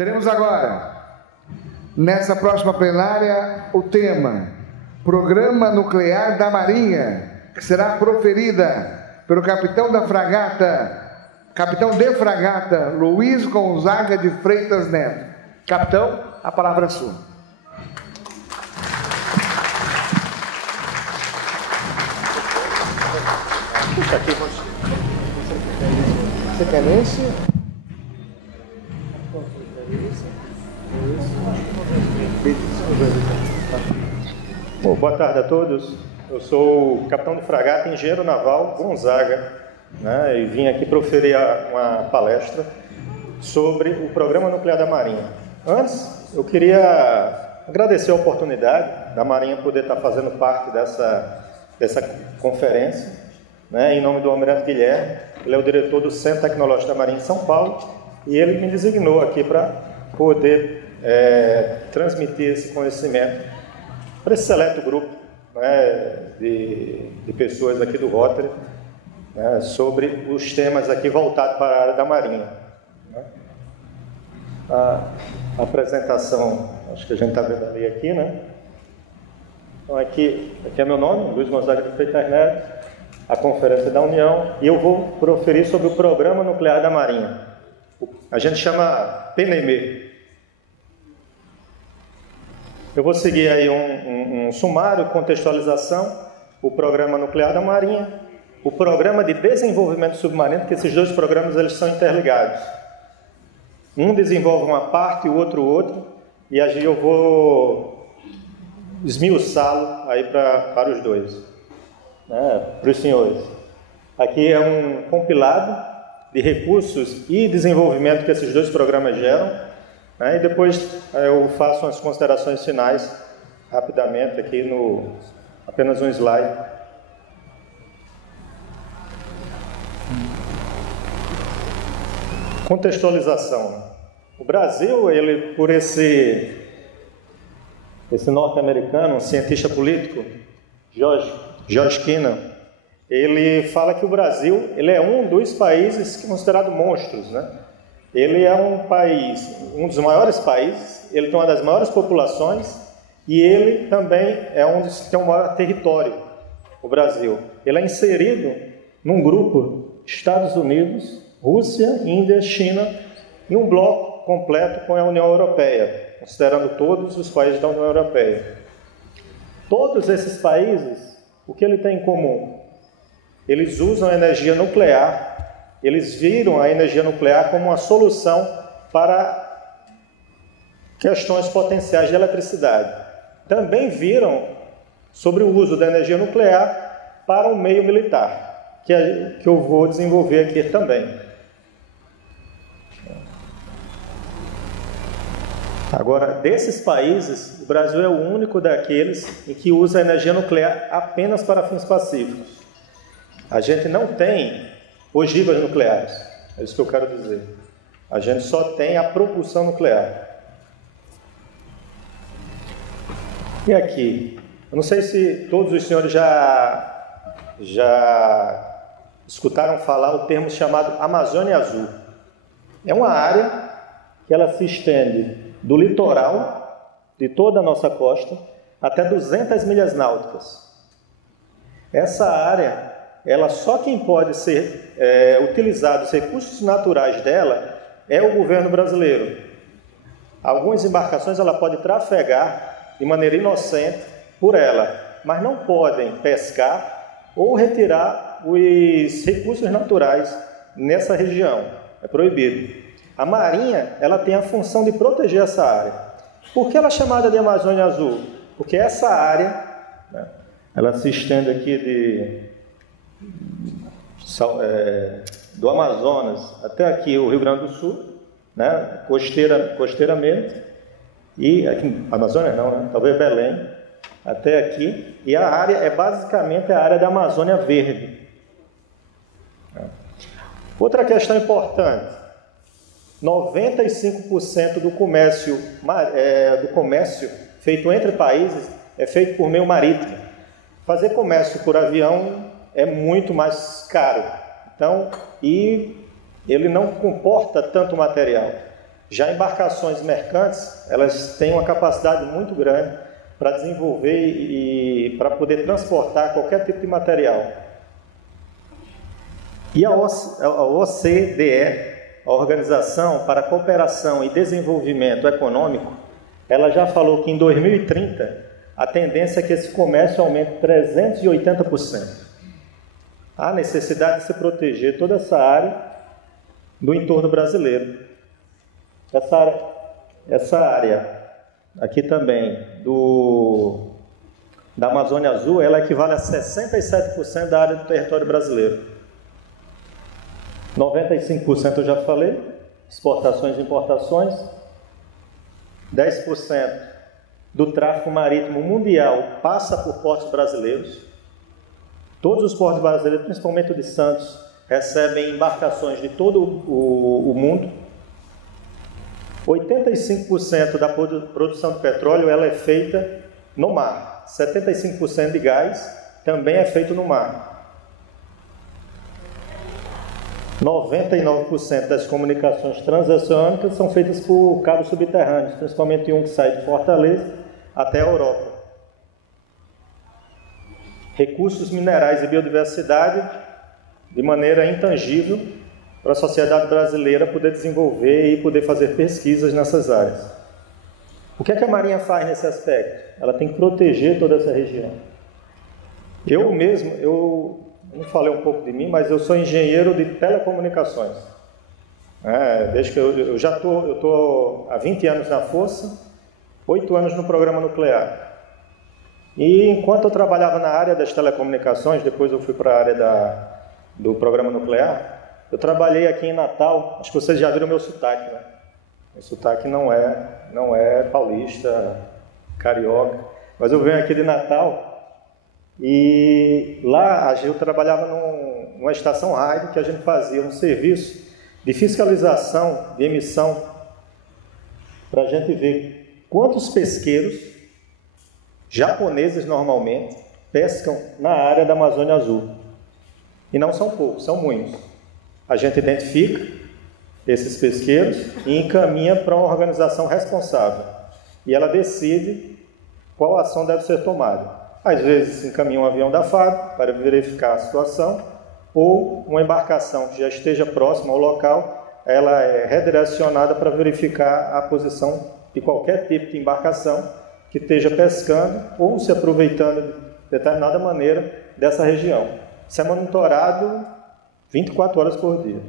Teremos agora, nessa próxima plenária, o tema Programa Nuclear da Marinha, que será proferida pelo capitão de fragata Luiz Gonzaga de Freitas Neto. Capitão, a palavra é sua. Puxa aqui, você quer esse? Bom, boa tarde a todos. Eu sou o capitão de fragata, engenheiro naval Gonzaga, né, e vim aqui proferir uma palestra sobre o Programa Nuclear da Marinha. Antes, eu queria agradecer a oportunidade da Marinha poder estar fazendo parte dessa conferência, né, em nome do Almirante Guilherme. Ele é o diretor do Centro Tecnológico da Marinha em São Paulo e ele me designou aqui para poder transmitir esse conhecimento para esse seleto grupo, né, de pessoas aqui do Rotary, né, sobre os temas aqui voltados para a área da Marinha. Né. A apresentação, acho que a gente está vendo ali aqui, né? Então aqui é meu nome, Luiz Gonzaga de Freitas Neto, a Conferência da União, e eu vou proferir sobre o Programa Nuclear da Marinha. A gente chama PNM. Eu vou seguir aí um sumário, contextualização, o Programa Nuclear da Marinha, o Programa de Desenvolvimento Submarino, porque esses dois programas eles são interligados. Um desenvolve uma parte e o outro, e aí eu vou esmiuçá-lo aí para os dois, né, para os senhores. Aqui é um compilado de recursos e desenvolvimento que esses dois programas geram, né, e depois eu faço umas considerações finais rapidamente aqui apenas um slide. Contextualização. O Brasil, ele por esse norte-americano, um cientista político, George Kennan, ele fala que o Brasil ele é um dos países considerados monstros, né? Ele é um país, um dos maiores países, ele tem uma das maiores populações e ele também é um dos que tem o maior território, o Brasil. Ele é inserido num grupo Estados Unidos, Rússia, Índia, China, e um bloco completo com a União Europeia, considerando todos os países da União Europeia. Todos esses países, o que ele tem em comum? Eles usam a energia nuclear, eles viram a energia nuclear como uma solução para questões potenciais de eletricidade. Também viram sobre o uso da energia nuclear para o meio militar, que eu vou desenvolver aqui também. Agora, desses países, o Brasil é o único daqueles em que usa a energia nuclear apenas para fins pacíficos. A gente não tem ogivas nucleares, é isso que eu quero dizer. A gente só tem a propulsão nuclear. E aqui, eu não sei se todos os senhores já escutaram falar o termo chamado Amazônia Azul. É uma área que ela se estende do litoral de toda a nossa costa até 200 milhas náuticas. Essa área, só quem pode ser utilizado os recursos naturais dela é o governo brasileiro. Algumas embarcações ela pode trafegar de maneira inocente por ela, mas não podem pescar ou retirar os recursos naturais nessa região. É proibido. A Marinha ela tem a função de proteger essa área. Por que ela é chamada de Amazônia Azul? Porque essa área, né, ela se estende aqui do Amazonas até aqui o Rio Grande do Sul, né, costeiramente, e aqui, Amazônia não, né, talvez Belém, até aqui, e a área é basicamente a área da Amazônia Verde. Outra questão importante, 95% do comércio feito entre países é feito por meio marítimo. Fazer comércio por avião é muito mais caro. Então, e ele não comporta tanto material. Já embarcações mercantes, elas têm uma capacidade muito grande para desenvolver e para poder transportar qualquer tipo de material. E a OCDE, a Organização para a Cooperação e Desenvolvimento Econômico, ela já falou que em 2030 a tendência é que esse comércio aumente 380%. Há necessidade de se proteger toda essa área do entorno brasileiro. Essa área aqui também da Amazônia Azul, ela equivale a 67% da área do território brasileiro. 95% eu já falei, exportações e importações. 10% do tráfego marítimo mundial passa por portos brasileiros. Todos os portos brasileiros, principalmente o de Santos, recebem embarcações de todo o mundo. 85% da produção de petróleo ela é feita no mar. 75% de gás também é feito no mar. 99% das comunicações transoceânicas são feitas por cabos subterrâneos, principalmente um que sai de Fortaleza até a Europa. Recursos minerais e biodiversidade de maneira intangível para a sociedade brasileira poder desenvolver e poder fazer pesquisas nessas áreas. O que é que a Marinha faz nesse aspecto? Ela tem que proteger toda essa região. Eu não falei um pouco de mim, mas eu sou engenheiro de telecomunicações. Desde que eu estou há 20 anos na Força, 8 anos no programa nuclear. E enquanto eu trabalhava na área das telecomunicações, depois eu fui para a área do programa nuclear, eu trabalhei aqui em Natal. Acho que vocês já viram o meu sotaque, né? Meu sotaque não é paulista, carioca, mas eu venho aqui de Natal. E lá eu trabalhava numa estação rádio que a gente fazia um serviço de fiscalização de emissão para a gente ver quantos pesqueiros japoneses normalmente pescam na área da Amazônia Azul. E não são poucos, são muitos. A gente identifica esses pesqueiros e encaminha para uma organização responsável. E ela decide qual ação deve ser tomada. Às vezes encaminha um avião da FAB para verificar a situação, ou uma embarcação que já esteja próxima ao local, ela é redirecionada para verificar a posição de qualquer tipo de embarcação que esteja pescando ou se aproveitando de determinada maneira dessa região. Isso é monitorado 24 horas por dia.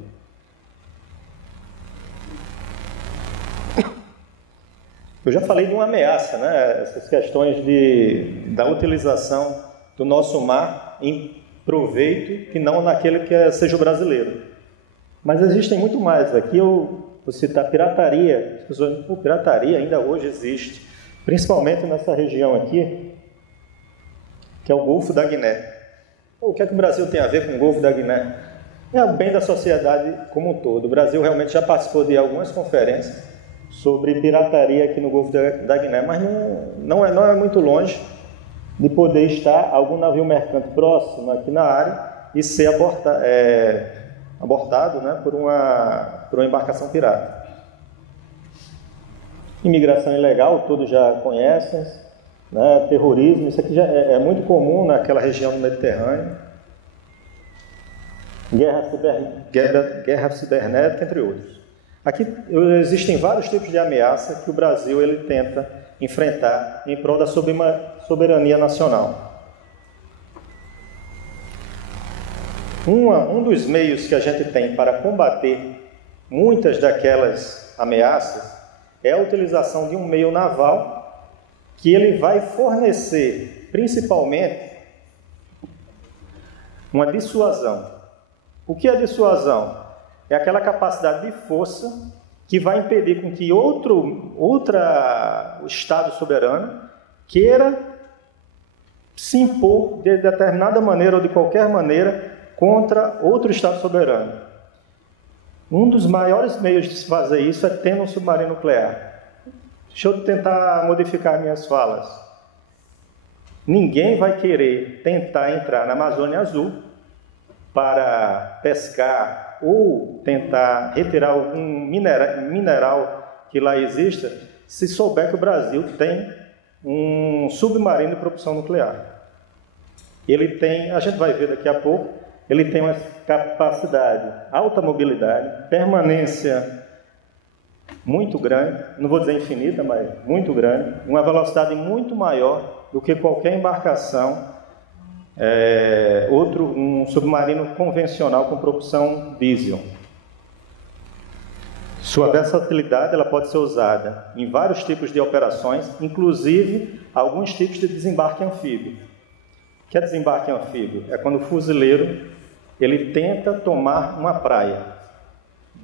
Eu já falei de uma ameaça, né? Essas questões da utilização do nosso mar em proveito, que não naquele que seja o brasileiro. Mas existem muito mais. Aqui eu vou citar pirataria. As pessoas dizem, pirataria ainda hoje existe, principalmente nessa região aqui, que é o Golfo da Guiné. O que é que o Brasil tem a ver com o Golfo da Guiné? É o bem da sociedade como um todo. O Brasil realmente já participou de algumas conferências sobre pirataria aqui no Golfo da Guiné, mas não é muito longe de poder estar algum navio mercante próximo aqui na área e ser abortado, né, por uma embarcação pirata. Imigração ilegal, todos já conhecem, né, terrorismo, isso aqui já é muito comum naquela região do Mediterrâneo. Guerra cibernética, entre outros. Aqui existem vários tipos de ameaça que o Brasil ele tenta enfrentar em prol da soberania nacional. Um dos meios que a gente tem para combater muitas daquelas ameaças é a utilização de um meio naval que ele vai fornecer, principalmente, uma dissuasão. O que é dissuasão? É aquela capacidade de força que vai impedir com que outro Estado soberano queira se impor de determinada maneira ou de qualquer maneira contra outro Estado soberano. Um dos maiores meios de se fazer isso é tendo um submarino nuclear. Deixa eu tentar modificar minhas falas. Ninguém vai querer tentar entrar na Amazônia Azul para pescar ou tentar retirar algum mineral que lá exista, se souber que o Brasil tem um submarino de propulsão nuclear. Ele tem, a gente vai ver daqui a pouco, ele tem uma capacidade, alta mobilidade, permanência muito grande, não vou dizer infinita, mas muito grande, uma velocidade muito maior do que qualquer embarcação, um submarino convencional com propulsão diesel. Sua versatilidade ela pode ser usada em vários tipos de operações, inclusive alguns tipos de desembarque anfíbio. O que é desembarque anfíbio? É quando o fuzileiro ele tenta tomar uma praia.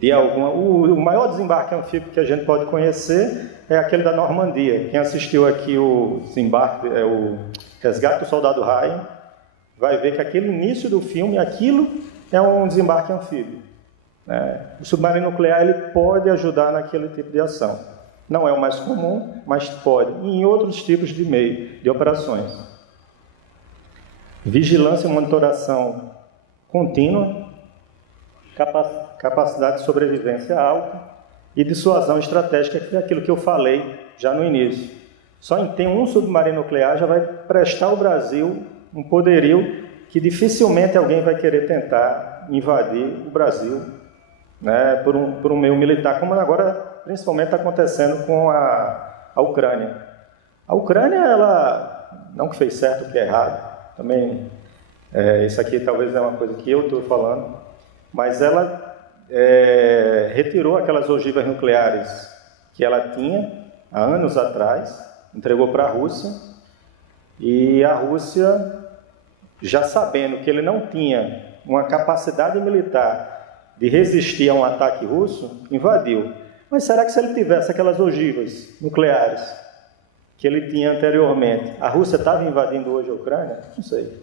O maior desembarque anfíbio que a gente pode conhecer é aquele da Normandia. Quem assistiu aqui o desembarque, o Resgate do Soldado Ryan, vai ver que aquele início do filme, aquilo é um desembarque anfíbio. O submarino nuclear ele pode ajudar naquele tipo de ação. Não é o mais comum, mas pode. E em outros tipos de meio de operações. Vigilância e monitoração contínua, capacidade de sobrevivência alta e dissuasão estratégica, que é aquilo que eu falei já no início. Só em ter um submarino nuclear já vai prestar ao Brasil um poderio que dificilmente alguém vai querer tentar invadir o Brasil, por um meio militar, como agora principalmente está acontecendo com a Ucrânia. A Ucrânia, ela não que fez certo o que é errado, também isso aqui talvez é uma coisa que eu estou falando, mas ela retirou aquelas ogivas nucleares que ela tinha há anos atrás, entregou para a Rússia, e a Rússia, já sabendo que ele não tinha uma capacidade militar de resistir a um ataque russo, invadiu. Mas será que se ele tivesse aquelas ogivas nucleares que ele tinha anteriormente, a Rússia estava invadindo hoje a Ucrânia? Não sei.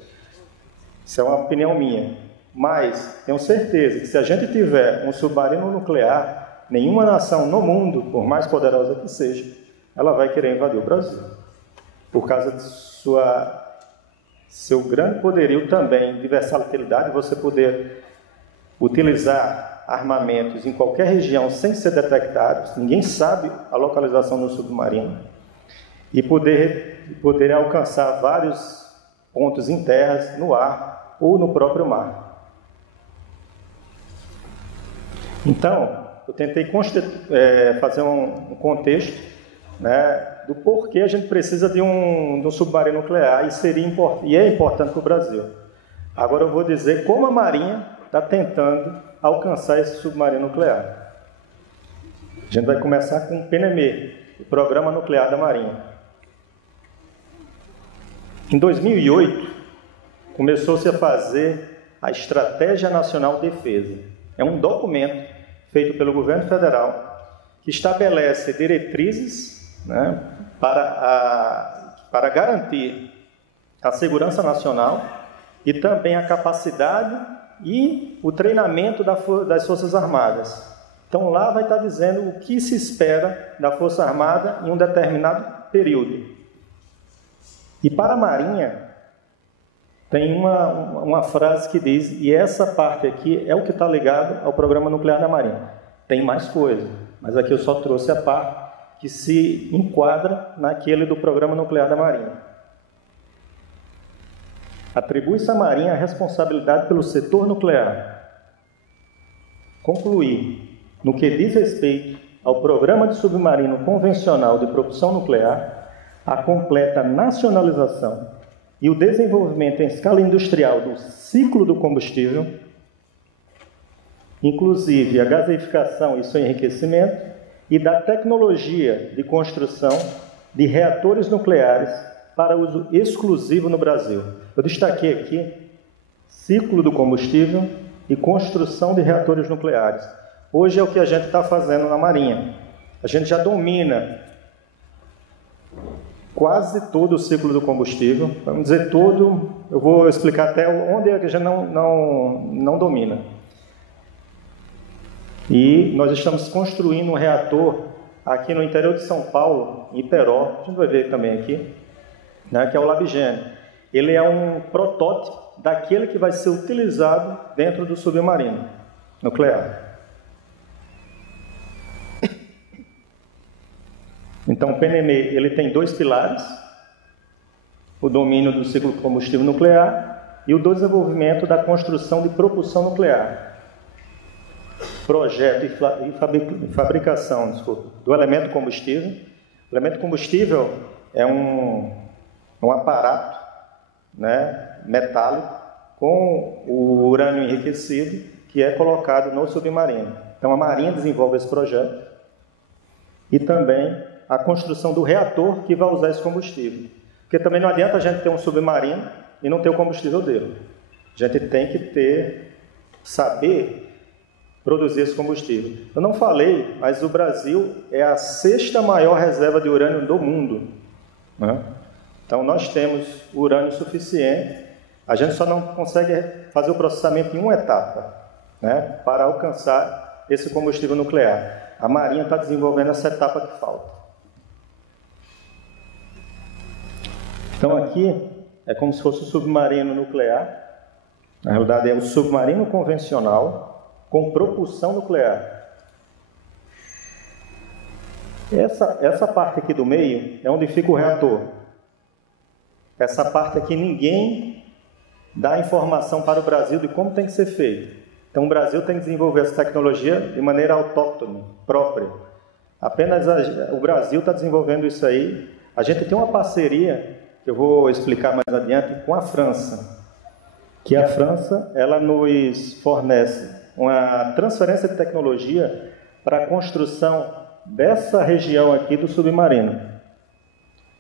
Isso é uma opinião minha. Mas tenho certeza que se a gente tiver um submarino nuclear, nenhuma nação no mundo, por mais poderosa que seja, ela vai querer invadir o Brasil. Por causa de seu grande poderio também de versatilidade, você poder utilizar armamentos em qualquer região sem ser detectados, ninguém sabe a localização do submarino, e poder alcançar vários pontos em terras, no ar ou no próprio mar. Então, eu tentei fazer um contexto do porquê a gente precisa de um submarino nuclear e é importante para o Brasil. Agora eu vou dizer como a Marinha está tentando alcançar esse submarino nuclear. A gente vai começar com o PNME, o Programa Nuclear da Marinha. Em 2008, começou-se a fazer a Estratégia Nacional de Defesa. É um documento feito pelo governo federal que estabelece diretrizes para garantir a segurança nacional e também a capacidade e o treinamento das Forças Armadas. Então, lá vai estar dizendo o que se espera da Força Armada em um determinado período. E para a Marinha, tem uma frase que diz, e essa parte aqui é o que está ligado ao Programa Nuclear da Marinha. Tem mais coisa, mas aqui eu só trouxe a parte que se enquadra naquele do Programa Nuclear da Marinha. Atribui-se à Marinha a responsabilidade pelo setor nuclear. Concluir, no que diz respeito ao Programa de Submarino Convencional de Propulsão Nuclear, a completa nacionalização e o desenvolvimento em escala industrial do ciclo do combustível, inclusive a gaseificação e seu enriquecimento, e da tecnologia de construção de reatores nucleares para uso exclusivo no Brasil. Eu destaquei aqui ciclo do combustível e construção de reatores nucleares. Hoje é o que a gente está fazendo na Marinha. A gente já domina quase todo o ciclo do combustível. Vamos dizer todo, eu vou explicar até onde a gente não domina. E nós estamos construindo um reator aqui no interior de São Paulo, em Iperó, a gente vai ver também aqui, que é o Labigênio. Ele é um protótipo daquele que vai ser utilizado dentro do submarino nuclear. Então, o PNME ele tem dois pilares: o domínio do ciclo combustível nuclear e o desenvolvimento da construção de propulsão nuclear, projeto e fabricação, do elemento combustível. O elemento combustível é um aparato, né, metálico com o urânio enriquecido que é colocado no submarino. Então, a Marinha desenvolve esse projeto e também a construção do reator que vai usar esse combustível. Porque também não adianta a gente ter um submarino e não ter o combustível dele. A gente tem que saber produzir esse combustível. Eu não falei, mas o Brasil é a 6ª maior reserva de urânio do mundo, né? Então, nós temos urânio suficiente, a gente só não consegue fazer o processamento em uma etapa, né, para alcançar esse combustível nuclear. A Marinha está desenvolvendo essa etapa que falta. Então, aqui é como se fosse o submarino nuclear. Na realidade, é o submarino convencional com propulsão nuclear. Essa parte aqui do meio é onde fica o reator. Essa parte aqui ninguém dá informação para o Brasil de como tem que ser feito. Então, o Brasil tem que desenvolver essa tecnologia de maneira autóctone, própria. Apenas o Brasil está desenvolvendo isso aí. A gente tem uma parceria, que eu vou explicar mais adiante, com a França. Que a França, ela nos fornece uma transferência de tecnologia para a construção dessa região aqui do submarino.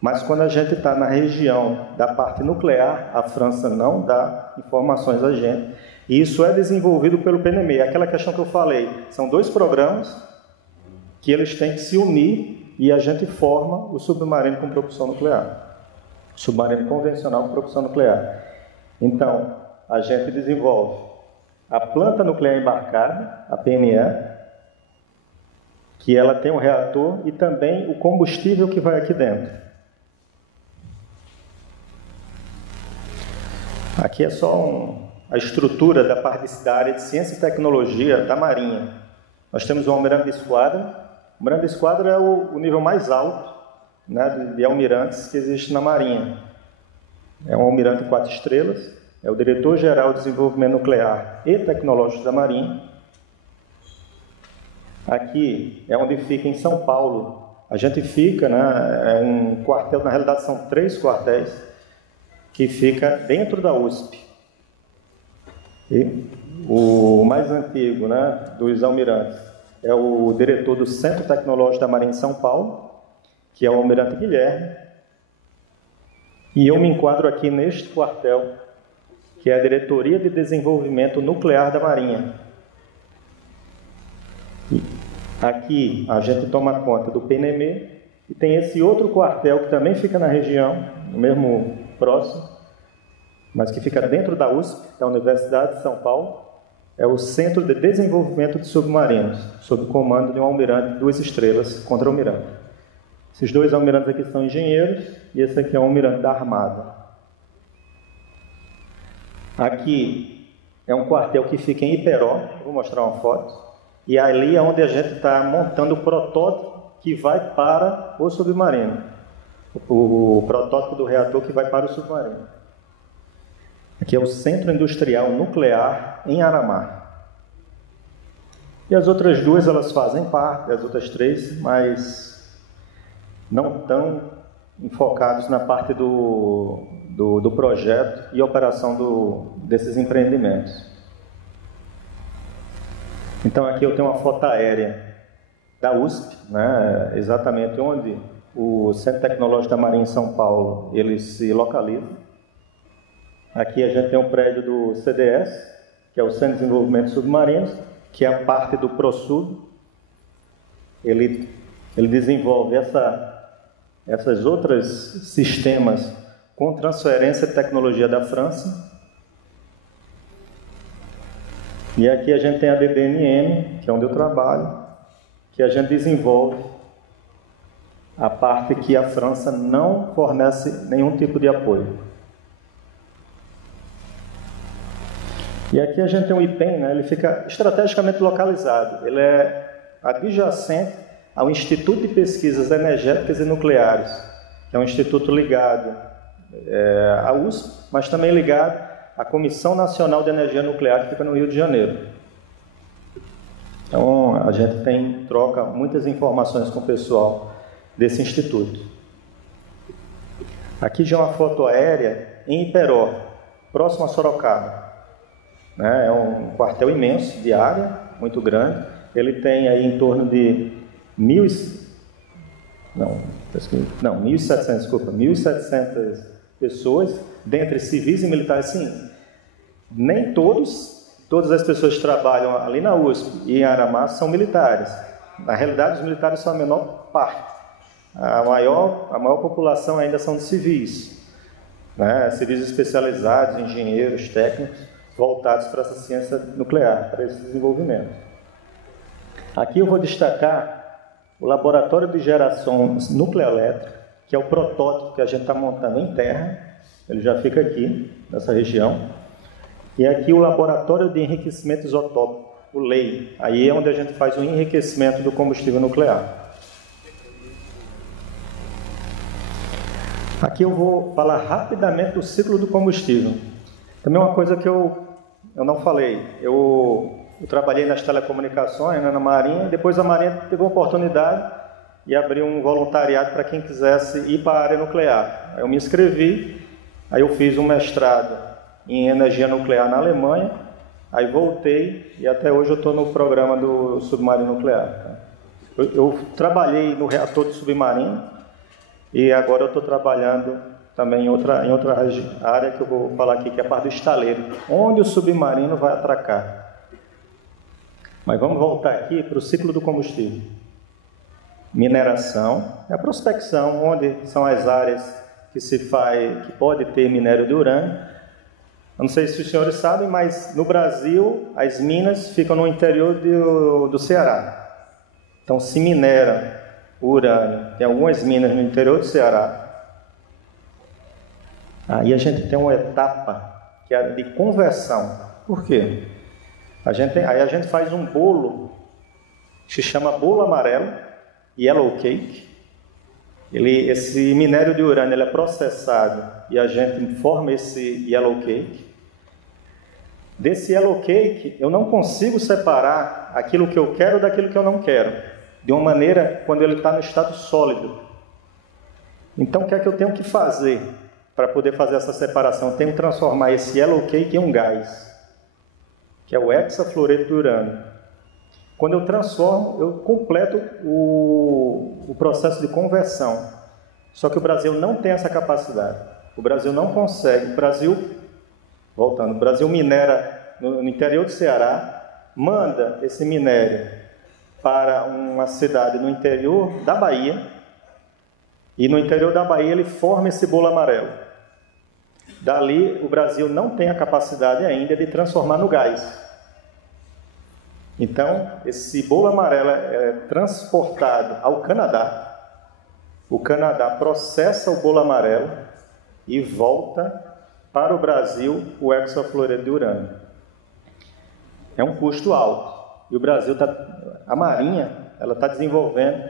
Mas quando a gente está na região da parte nuclear, a França não dá informações a gente. E isso é desenvolvido pelo PNME. Aquela questão que eu falei, são 2 programas que eles têm que se unir e a gente forma o submarino com propulsão nuclear. Submarino convencional com propulsão nuclear. Então, a gente desenvolve a planta nuclear embarcada, a PNE, que ela tem um reator e também o combustível que vai aqui dentro. Aqui é só a estrutura da área de ciência e tecnologia da Marinha. Nós temos o almirante de esquadra. O almirante de esquadra é o nível mais alto, né, de almirantes que existe na Marinha. É um almirante 4 estrelas, é o diretor-geral de desenvolvimento nuclear e tecnológico da Marinha. Aqui é onde fica em São Paulo. A gente fica, né, é um quartel, na realidade são 3 quartéis, que fica dentro da USP. E o mais antigo, né, dos almirantes é o diretor do Centro Tecnológico da Marinha em São Paulo, que é o almirante Guilherme. E eu me enquadro aqui neste quartel, que é a Diretoria de Desenvolvimento Nuclear da Marinha. E aqui a gente toma conta do PNME e tem esse outro quartel que também fica na região, no mesmo próximo, mas que fica dentro da USP, da Universidade de São Paulo, é o Centro de Desenvolvimento de Submarinos, sob o comando de um almirante 2 estrelas, contra-almirante. Esses 2 almirantes aqui são engenheiros e esse aqui é um almirante da Armada. Aqui é um quartel que fica em Iperó, vou mostrar uma foto, e ali é onde a gente está montando o protótipo que vai para o submarino. O protótipo do reator que vai para o submarino. Aqui é o Centro Industrial Nuclear em Aramar. E as outras 2, elas fazem parte, as outras 3, mas não estão enfocados na parte do projeto e operação desses empreendimentos. Então, aqui eu tenho uma foto aérea da USP, né, exatamente onde o Centro Tecnológico da Marinha em São Paulo ele se localiza. Aqui a gente tem um prédio do CDS, que é o Centro de Desenvolvimento de Submarinos, que é a parte do ProSub. Ele desenvolve essas outras sistemas com transferência de tecnologia da França. E aqui a gente tem a DDNM, que é onde eu trabalho, que a gente desenvolve a parte que a França não fornece nenhum tipo de apoio. E aqui a gente tem o IPEM, né? Ele fica estrategicamente localizado, ele é adjacente ao Instituto de Pesquisas Energéticas e Nucleares, que é um instituto ligado à USP, mas também ligado à Comissão Nacional de Energia Nuclear, que fica no Rio de Janeiro. Então, a gente troca muitas informações com o pessoal desse instituto. Aqui já é uma foto aérea em Iperó, próximo a Sorocaba. É um quartel imenso de área, muito grande. Ele tem aí em torno de 1.700 pessoas, dentre civis e militares. Sim, nem todas as pessoas que trabalham ali na USP e em Aramá são militares. Na realidade, os militares são a menor parte. A maior população ainda são de civis, né? Civis especializados, engenheiros, técnicos, voltados para essa ciência nuclear, para esse desenvolvimento. Aqui eu vou destacar o Laboratório de Geração Nucleoelétrica, que é o protótipo que a gente está montando em terra. Ele já fica aqui, nessa região. E aqui o Laboratório de Enriquecimento Isotópico, o LEI. Aí é onde a gente faz o enriquecimento do combustível nuclear. Aqui eu vou falar rapidamente do ciclo do combustível. Também uma coisa que eu não falei. Eu trabalhei nas telecomunicações, na Marinha, e depois a Marinha teve a oportunidade de abrir um voluntariado para quem quisesse ir para a área nuclear. Eu me inscrevi, aí eu fiz um mestrado em energia nuclear na Alemanha, aí voltei e até hoje eu estou no programa do submarino nuclear. Eu trabalhei no reator do submarino, e agora eu estou trabalhando também em outra área que eu vou falar aqui, que é a parte do estaleiro, onde o submarino vai atracar. Mas vamos voltar aqui para o ciclo do combustível. Mineração, a prospecção, onde são as áreas que pode ter minério de urânio. Eu não sei se os senhores sabem, mas no Brasil as minas ficam no interior do Ceará. Então se minera urânio. Tem algumas minas no interior do Ceará. Aí a gente tem uma etapa que é de conversão. Por quê? Aí a gente faz um bolo que se chama bolo amarelo, yellow cake. Esse minério de urânio ele é processado e a gente forma esse yellow cake. Desse yellow cake eu não consigo separar aquilo que eu quero daquilo que eu não quero, de uma maneira quando ele está no estado sólido. Então, o que é que eu tenho que fazer para poder fazer essa separação? Eu tenho que transformar esse yellow cake em um gás, que é o hexafluoreto de urânio. Quando eu transformo, eu completo o processo de conversão. Só que o Brasil não tem essa capacidade. O Brasil não consegue. O Brasil minera no interior do Ceará, manda esse minério para uma cidade no interior da Bahia, e no interior da Bahia ele forma esse bolo amarelo. Dali, o Brasil não tem a capacidade ainda de transformar no gás. Então, esse bolo amarelo é transportado ao Canadá. O Canadá processa o bolo amarelo e volta para o Brasil o hexafluoreto de urânio. É um custo alto. E o Brasil a Marinha, ela está desenvolvendo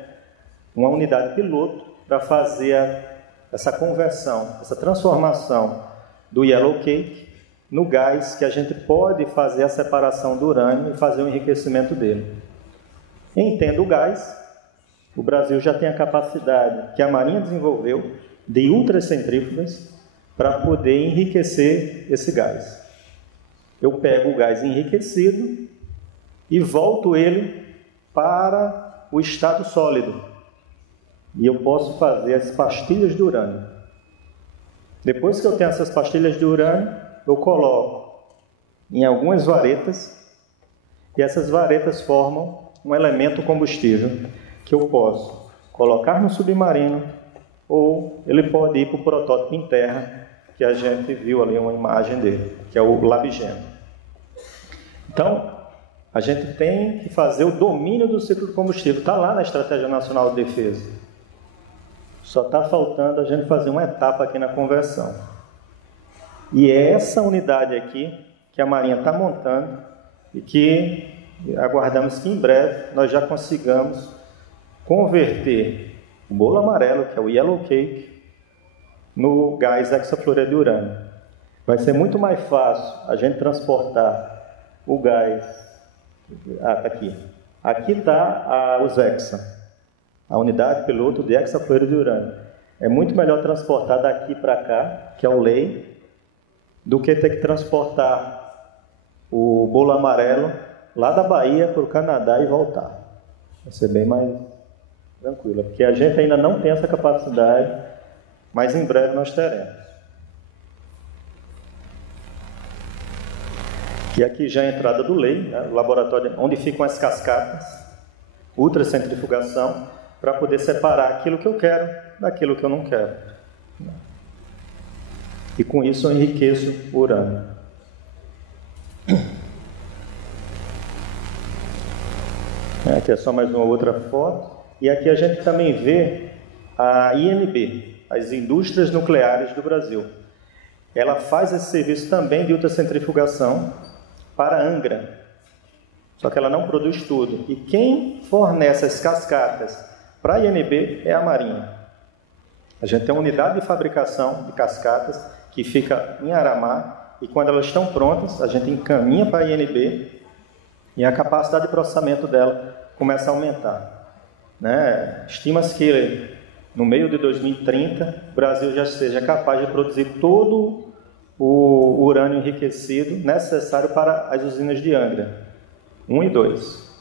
uma unidade piloto para fazer essa conversão, essa transformação do yellow cake no gás, que a gente pode fazer a separação do urânio e fazer o enriquecimento dele. Entendo o gás, o Brasil já tem a capacidade que a Marinha desenvolveu de ultracentrífugas para poder enriquecer esse gás. Eu pego o gás enriquecido e volto ele para o estado sólido. E eu posso fazer as pastilhas de urânio. Depois que eu tenho essas pastilhas de urânio, eu coloco em algumas varetas, e essas varetas formam um elemento combustível que eu posso colocar no submarino, ou ele pode ir para o protótipo em terra, que a gente viu ali uma imagem dele, que é o Labigeno. Então, a gente tem que fazer o domínio do ciclo do combustível. Está lá na Estratégia Nacional de Defesa. Só está faltando a gente fazer uma etapa aqui na conversão. E é essa unidade aqui que a Marinha está montando e que aguardamos que em breve nós já consigamos converter o bolo amarelo, que é o yellow cake, no gás hexafluoreto de urânio. Vai ser muito mais fácil a gente transportar o gás. Tá aqui. Aqui está os hexa, a unidade piloto de hexafluoreto de urânio. É muito melhor transportar daqui para cá, que é o lei, do que ter que transportar o bolo amarelo lá da Bahia para o Canadá e voltar. Vai ser bem mais tranquilo, porque a gente ainda não tem essa capacidade, mas em breve nós teremos. E aqui já é a entrada do lei, né, o laboratório onde ficam as cascatas, ultracentrifugação, para poder separar aquilo que eu quero daquilo que eu não quero. E com isso eu enriqueço o urânio. Aqui é só mais uma outra foto. E aqui a gente também vê a INB, as Indústrias Nucleares do Brasil. Ela faz esse serviço também de ultracentrifugação para a Angra. Só que ela não produz tudo. E quem fornece as cascatas para a INB é a Marinha. A gente tem uma unidade de fabricação de cascatas que fica em Aramá, e quando elas estão prontas, a gente encaminha para a INB e a capacidade de processamento dela começa a aumentar. Né? Estima-se que no meio de 2030 o Brasil já esteja capaz de produzir todo o urânio enriquecido necessário para as usinas de Angra 1 e 2.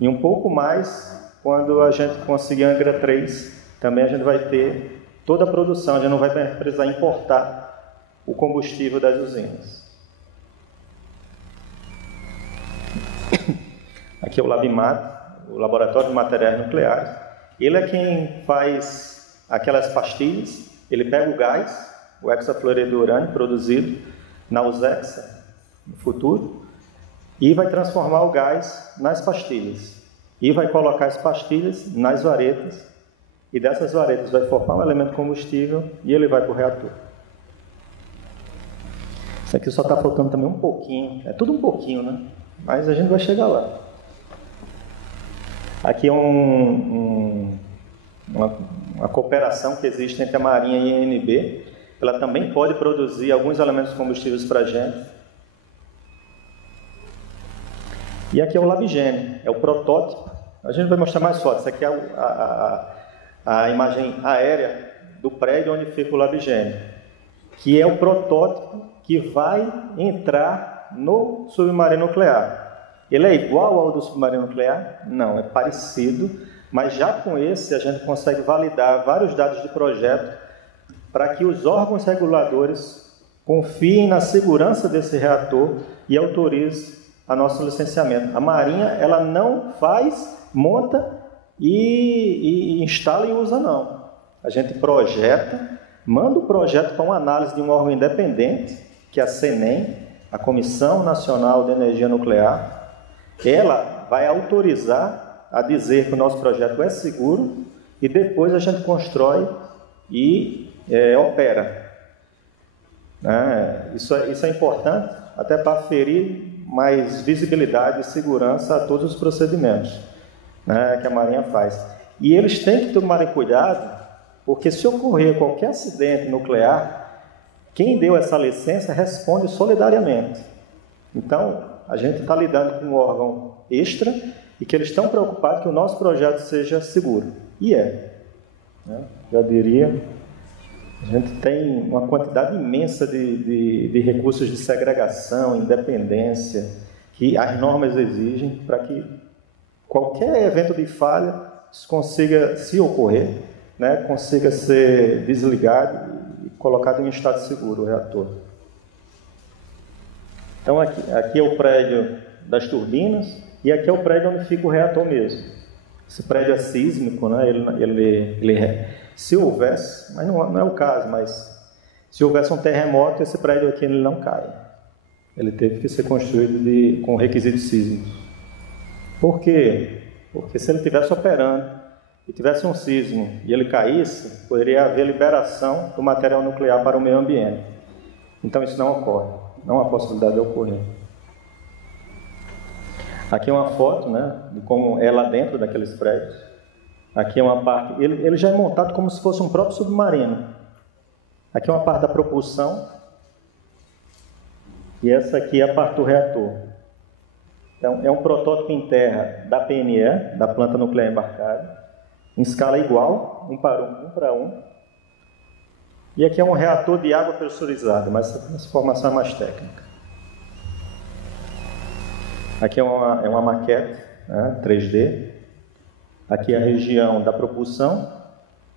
E um pouco mais quando a gente conseguir Angra 3, também a gente vai ter toda a produção, a gente não vai precisar importar o combustível das usinas. Aqui é o LabMat, o Laboratório de Materiais Nucleares. Ele é quem faz aquelas pastilhas. Ele pega o gás, o hexafluoreto de urânio produzido na Usexa, no futuro, e vai transformar o gás nas pastilhas. E vai colocar as pastilhas nas varetas, e dessas varetas vai formar um elemento combustível e ele vai para o reator. Isso aqui só está faltando também um pouquinho, é tudo um pouquinho, né? Mas a gente vai chegar lá. Aqui é uma cooperação que existe entre a Marinha e a INB. Ela também pode produzir alguns elementos combustíveis para a gente. E aqui é o LabGene, é o protótipo. A gente vai mostrar mais fotos. Essa aqui é a imagem aérea do prédio onde fica o LabGene, que é o protótipo que vai entrar no submarino nuclear. Ele é igual ao do submarino nuclear? Não, é parecido, mas já com esse a gente consegue validar vários dados de projeto para que os órgãos reguladores confiem na segurança desse reator e autorizem a nosso licenciamento. A Marinha, ela não faz, monta e instala e usa, não. A gente projeta, manda o projeto para uma análise de um órgão independente, que é a CENEM, a Comissão Nacional de Energia Nuclear. Ela vai autorizar a dizer que o nosso projeto é seguro e depois a gente constrói e opera. Isso é importante até para aferir mais visibilidade e segurança a todos os procedimentos, né, que a Marinha faz. E eles têm que tomar cuidado, porque se ocorrer qualquer acidente nuclear, quem deu essa licença responde solidariamente. Então, a gente está lidando com um órgão extra e que eles estão preocupados que o nosso projeto seja seguro. E é. Né? Já diria, a gente tem uma quantidade imensa de recursos de segregação, independência, que as normas exigem para que qualquer evento de falha consiga, se ocorrer, né, consiga ser desligado e colocado em estado seguro o reator. Então aqui é o prédio das turbinas e aqui é o prédio onde fica o reator mesmo. Esse prédio é sísmico, né? Se houvesse, mas não é o caso, mas se houvesse um terremoto, esse prédio aqui ele não cai. Ele teve que ser construído com requisitos sísmicos. Por quê? Porque se ele estivesse operando e tivesse um sismo e ele caísse, poderia haver liberação do material nuclear para o meio ambiente. Então isso não ocorre, não há possibilidade de ocorrer. Aqui é uma foto, né, de como é lá dentro daqueles prédios. Aqui é uma parte, ele já é montado como se fosse um próprio submarino. Aqui é uma parte da propulsão e essa aqui é a parte do reator. Então, é um protótipo em terra da PNE, da Planta Nuclear Embarcada, em escala igual, 1 para 1. E aqui é um reator de água pressurizada, mas essa formação é mais técnica. Aqui é uma maquete, né, 3D. Aqui é a região da propulsão,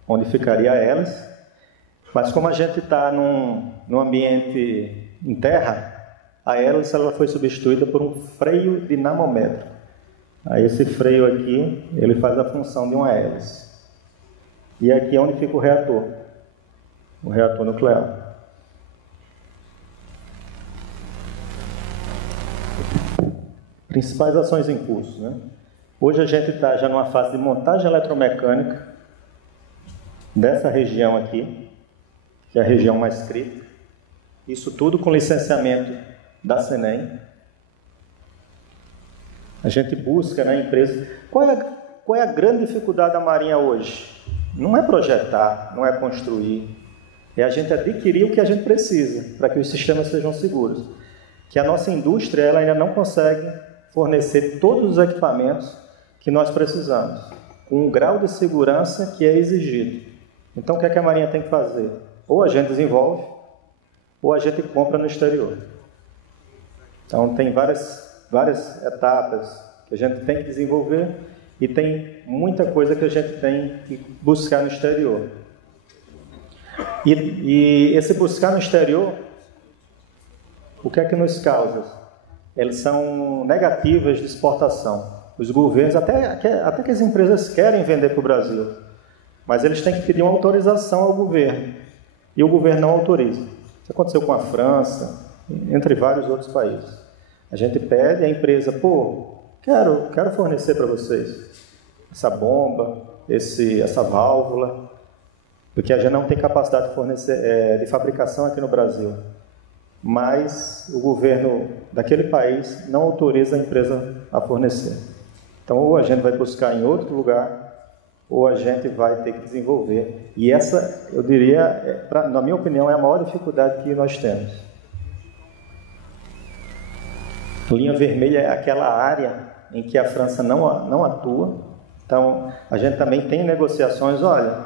onde ficaria a hélice. Mas como a gente está num ambiente em terra, a hélice ela foi substituída por um freio dinamométrico. Aí esse freio aqui, ele faz a função de uma hélice. E aqui é onde fica o reator nuclear. Principais ações em curso, né? Hoje a gente está já numa fase de montagem eletromecânica dessa região aqui, que é a região mais crítica. Isso tudo com licenciamento da SENEM. A gente busca na empresa... Qual é a grande dificuldade da Marinha hoje? Não é projetar, não é construir. É a gente adquirir o que a gente precisa para que os sistemas sejam seguros. Que a nossa indústria ela ainda não consegue fornecer todos os equipamentos que nós precisamos, com um grau de segurança que é exigido. Então, o que é que a Marinha tem que fazer? Ou a gente desenvolve, ou a gente compra no exterior. Então, tem várias etapas que a gente tem que desenvolver e tem muita coisa que a gente tem que buscar no exterior. E esse buscar no exterior, o que é que nos causa? Eles são negativas de exportação. Os governos, até que as empresas querem vender para o Brasil, mas eles têm que pedir uma autorização ao governo, e o governo não autoriza. Isso aconteceu com a França, entre vários outros países. A gente pede, a empresa, quero fornecer para vocês essa bomba, essa válvula, porque a gente não tem capacidade de fornecer, de fabricação aqui no Brasil. Mas o governo daquele país não autoriza a empresa a fornecer. Então, ou a gente vai buscar em outro lugar, ou a gente vai ter que desenvolver. E essa, eu diria, na minha opinião, é a maior dificuldade que nós temos. Linha vermelha é aquela área em que a França não atua. Então, a gente também tem negociações. Olha,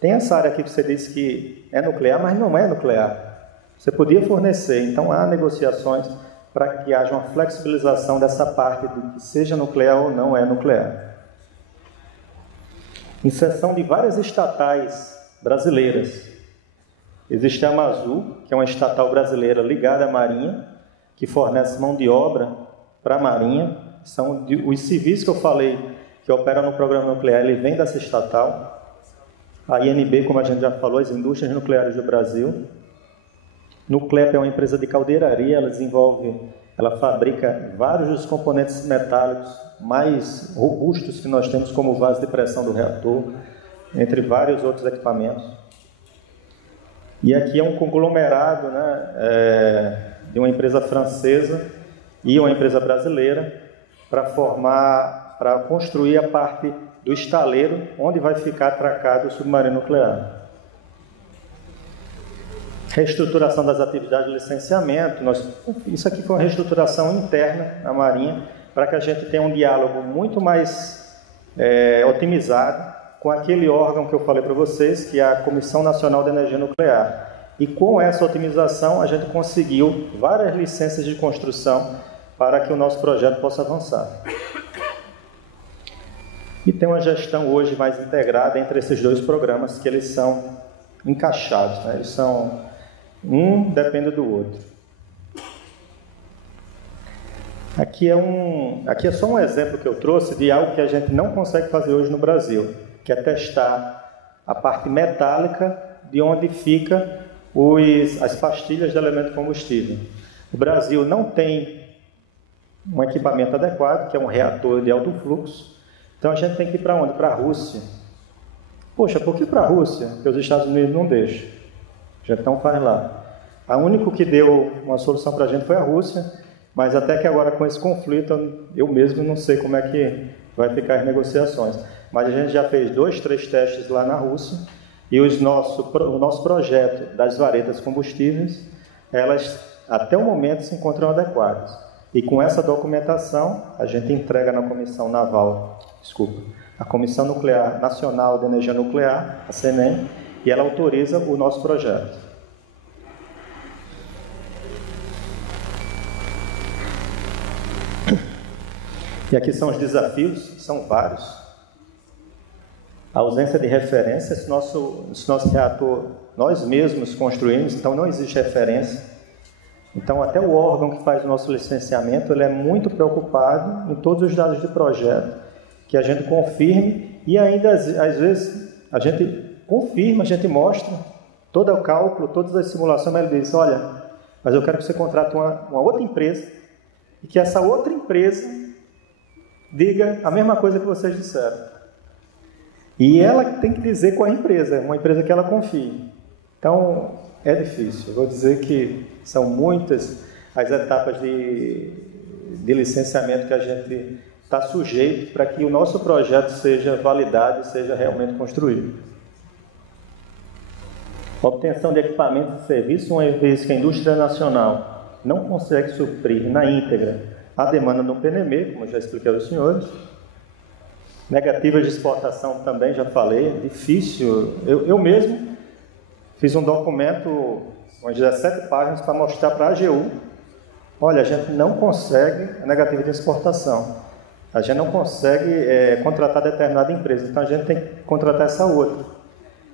tem essa área aqui que você disse que é nuclear, mas não é nuclear. Você podia fornecer. Então, há negociações para que haja uma flexibilização dessa parte do que seja nuclear ou não é nuclear. Inserção de várias estatais brasileiras. Existe a Amazul, que é uma estatal brasileira ligada à Marinha, que fornece mão de obra para a Marinha. São os civis que eu falei, que operam no programa nuclear, ele vem dessa estatal. A INB, como a gente já falou, as Indústrias Nucleares do Brasil. Nuclep é uma empresa de caldeiraria, ela fabrica vários dos componentes metálicos mais robustos que nós temos, como o vaso de pressão do reator, entre vários outros equipamentos. E aqui é um conglomerado, né, de uma empresa francesa e uma empresa brasileira para construir a parte do estaleiro onde vai ficar atracado o submarino nuclear. Reestruturação das atividades de licenciamento. Isso aqui foi uma reestruturação interna na Marinha, para que a gente tenha um diálogo muito mais otimizado com aquele órgão que eu falei para vocês, que é a Comissão Nacional de Energia Nuclear. E com essa otimização, a gente conseguiu várias licenças de construção para que o nosso projeto possa avançar. E tem uma gestão hoje mais integrada entre esses dois programas, que eles são encaixados, né? Eles são... Um depende do outro. Aqui é só um exemplo que eu trouxe de algo que a gente não consegue fazer hoje no Brasil, que é testar a parte metálica de onde fica as pastilhas de elemento combustível. O Brasil não tem um equipamento adequado, que é um reator de alto fluxo, então a gente tem que ir para onde? Para a Rússia. Poxa, por que para a Rússia? Porque os Estados Unidos não deixam. Já então faz lá. A única que deu uma solução para a gente foi a Rússia, mas até que agora com esse conflito eu mesmo não sei como é que vai ficar as negociações. mas a gente já fez 2, 3 testes lá na Rússia, e o nosso projeto das varetas combustíveis, elas até o momento se encontram adequadas. E com essa documentação, a gente entrega na a Comissão Nuclear Nacional de Energia Nuclear, a CNEM, e ela autoriza o nosso projeto. E aqui são os desafios, são vários. A ausência de referência, esse nosso reator nós mesmos construímos, então não existe referência. Então até o órgão que faz o nosso licenciamento, ele é muito preocupado em todos os dados de projeto, que a gente confirme, e ainda às vezes a gente confirma, a gente mostra todo o cálculo, todas as simulações, mas ele diz, olha, mas eu quero que você contrate uma outra empresa, e que essa outra empresa diga a mesma coisa que vocês disseram. E ela tem que dizer qual é a empresa, uma empresa que ela confie. Então, é difícil. Eu vou dizer que são muitas as etapas de licenciamento que a gente está sujeito para que o nosso projeto seja validado e seja realmente construído. A obtenção de equipamentos e serviços, uma vez que a indústria nacional não consegue suprir na íntegra a demanda no PNM, como já expliquei aos senhores. Negativas de exportação também, já falei, é difícil. Eu mesmo fiz um documento, umas 17 páginas, para mostrar para a AGU, olha, a gente não consegue a negativa de exportação. A gente não consegue contratar determinada empresa, então a gente tem que contratar essa outra.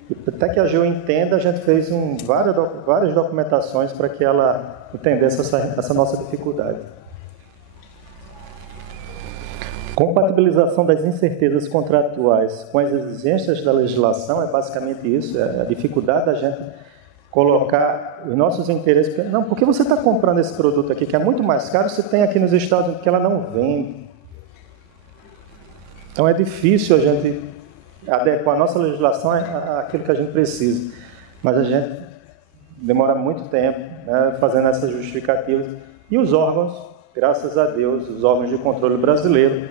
E até que a AGU entenda, a gente fez várias documentações para que ela entendesse essa nossa dificuldade. Compatibilização das incertezas contratuais com as exigências da legislação é basicamente isso, é a dificuldade da gente colocar os nossos interesses. Não, por que você está comprando esse produto aqui, que é muito mais caro, você tem aqui nos Estados Unidos, que ela não vende. Então é difícil a gente adequar a nossa legislação àquilo que a gente precisa, mas a gente demora muito tempo, né, fazendo essas justificativas. E os órgãos, graças a Deus, os órgãos de controle brasileiro,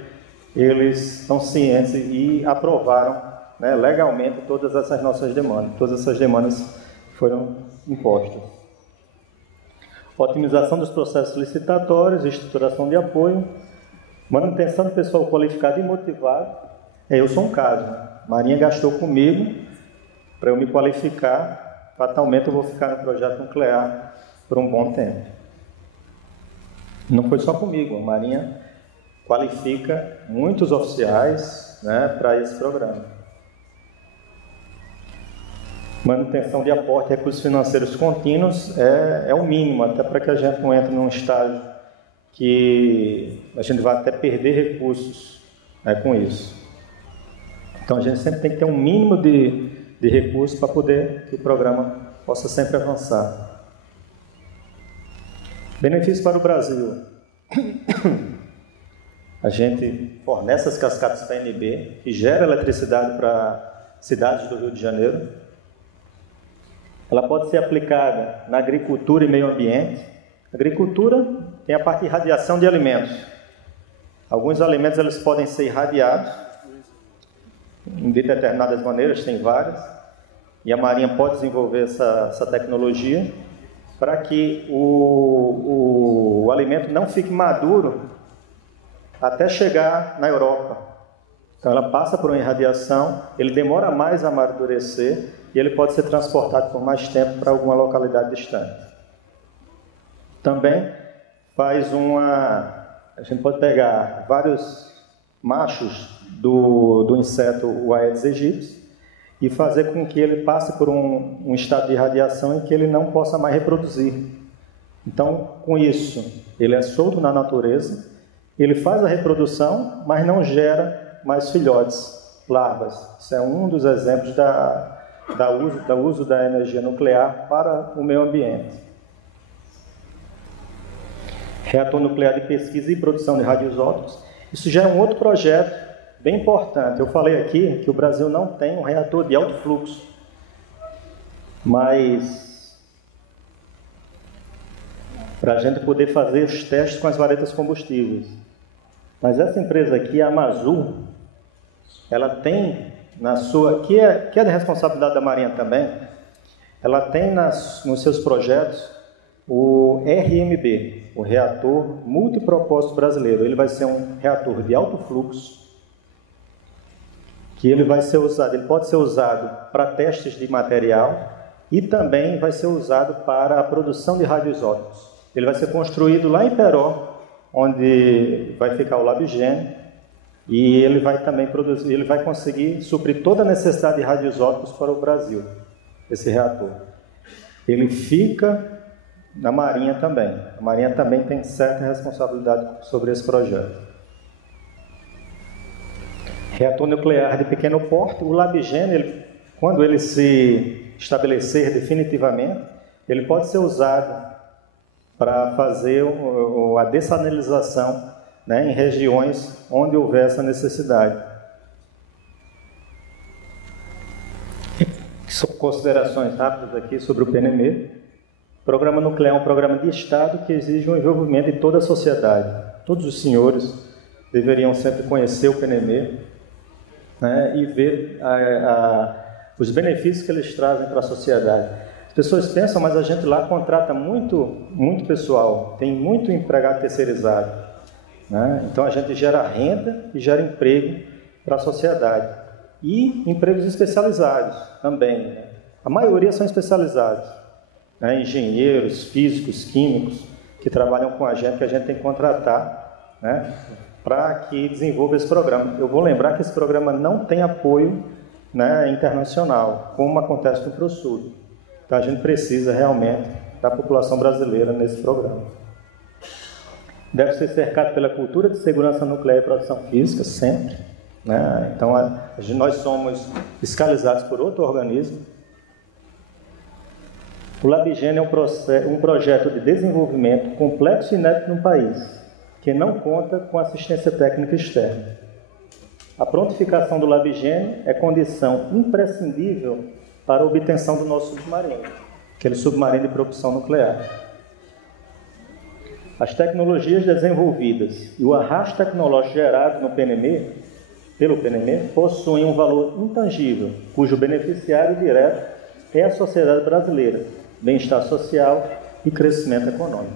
eles estão cientes e aprovaram, né, legalmente todas essas nossas demandas. Todas essas demandas foram impostas. Otimização dos processos licitatórios, estruturação de apoio, manutenção do pessoal qualificado e motivado. Eu sou um caso, né? Marinha gastou comigo para eu me qualificar, fatalmente eu vou ficar no projeto nuclear por um bom tempo. Não foi só comigo, a Marinha qualifica muitos oficiais, né, para esse programa. Manutenção de aporte de recursos financeiros contínuos é o mínimo, até para que a gente não entre num estágio que a gente vai até perder recursos, né, com isso. Então a gente sempre tem que ter um mínimo de recursos para poder que o programa possa sempre avançar. Benefícios para o Brasil. A gente fornece as cascatas PNB, que gera eletricidade para cidades do Rio de Janeiro. Ela pode ser aplicada na agricultura e meio ambiente. A agricultura tem a parte de irradiação de alimentos. Alguns alimentos eles podem ser irradiados de determinadas maneiras, tem várias, e a Marinha pode desenvolver essa tecnologia para que o alimento não fique maduro até chegar na Europa. Então ela passa por uma irradiação, ele demora mais a amadurecer e ele pode ser transportado por mais tempo para alguma localidade distante. Também faz a gente pode pegar vários machos do inseto o Aedes aegypti e fazer com que ele passe por um estado de irradiação em que ele não possa mais reproduzir. Então, com isso, ele é solto na natureza, ele faz a reprodução, mas não gera mais filhotes, larvas. Isso é um dos exemplos do uso da energia nuclear para o meio ambiente. Reator nuclear de pesquisa e produção de radioisótopos. Isso já é um outro projeto bem importante. Eu falei aqui que o Brasil não tem um reator de alto fluxo, mas para a gente poder fazer os testes com as varetas combustíveis. Mas essa empresa aqui, a Amazul, ela tem na sua, que é de responsabilidade da Marinha também, ela tem nos seus projetos o RMB, o Reator Multipropósito Brasileiro. Ele vai ser um reator de alto fluxo, que ele vai ser usado, ele pode ser usado para testes de material e também vai ser usado para a produção de radioisótopos. Ele vai ser construído lá em Peró, onde vai ficar o LabGen, e ele vai também produzir, ele vai conseguir suprir toda a necessidade de radioisótopos para o Brasil, esse reator. Ele fica na Marinha também. A Marinha também tem certa responsabilidade sobre esse projeto. Reator nuclear de pequeno porte, o LabGen, quando ele se estabelecer definitivamente, ele pode ser usado para fazer a dessalinização, né, em regiões onde houver essa necessidade. Considerações rápidas aqui sobre o PNME. O Programa Nuclear é um programa de Estado que exige um envolvimento de toda a sociedade. Todos os senhores deveriam sempre conhecer o PNME, né, e ver os benefícios que eles trazem para a sociedade. As pessoas pensam, mas a gente lá contrata muito pessoal, tem muito empregado terceirizado, né? Então a gente gera renda e gera emprego para a sociedade. E empregos especializados também, né? A maioria são especializados, né? Engenheiros, físicos, químicos, que trabalham com a gente, que a gente tem que contratar, né, para que desenvolva esse programa. Eu vou lembrar que esse programa não tem apoio, né, internacional, como acontece com o ProSub. Então a gente precisa realmente da população brasileira nesse programa. Deve ser cercado pela cultura de segurança nuclear e produção física, sempre, né? Então nós somos fiscalizados por outro organismo. O LabGen é um projeto de desenvolvimento complexo e inédito no país, que não conta com assistência técnica externa. A prontificação do LabGen é condição imprescindível para a obtenção do nosso submarino, aquele submarino de propulsão nuclear. As tecnologias desenvolvidas e o arrasto tecnológico gerado no PNME, pelo PNME, possuem um valor intangível, cujo beneficiário direto é a sociedade brasileira, bem-estar social e crescimento econômico.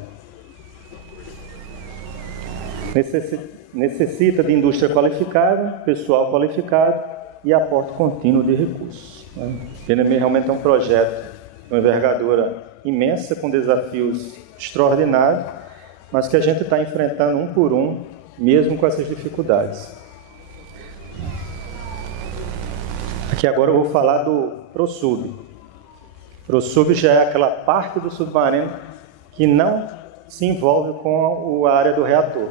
Necessita de indústria qualificada, pessoal qualificado e aporte contínuo de recursos. O PNME realmente é um projeto de uma envergadura imensa, com desafios extraordinários, mas que a gente está enfrentando um por um, mesmo com essas dificuldades. Aqui agora eu vou falar do ProSub. ProSub já é aquela parte do submarino que não se envolve com a área do reator.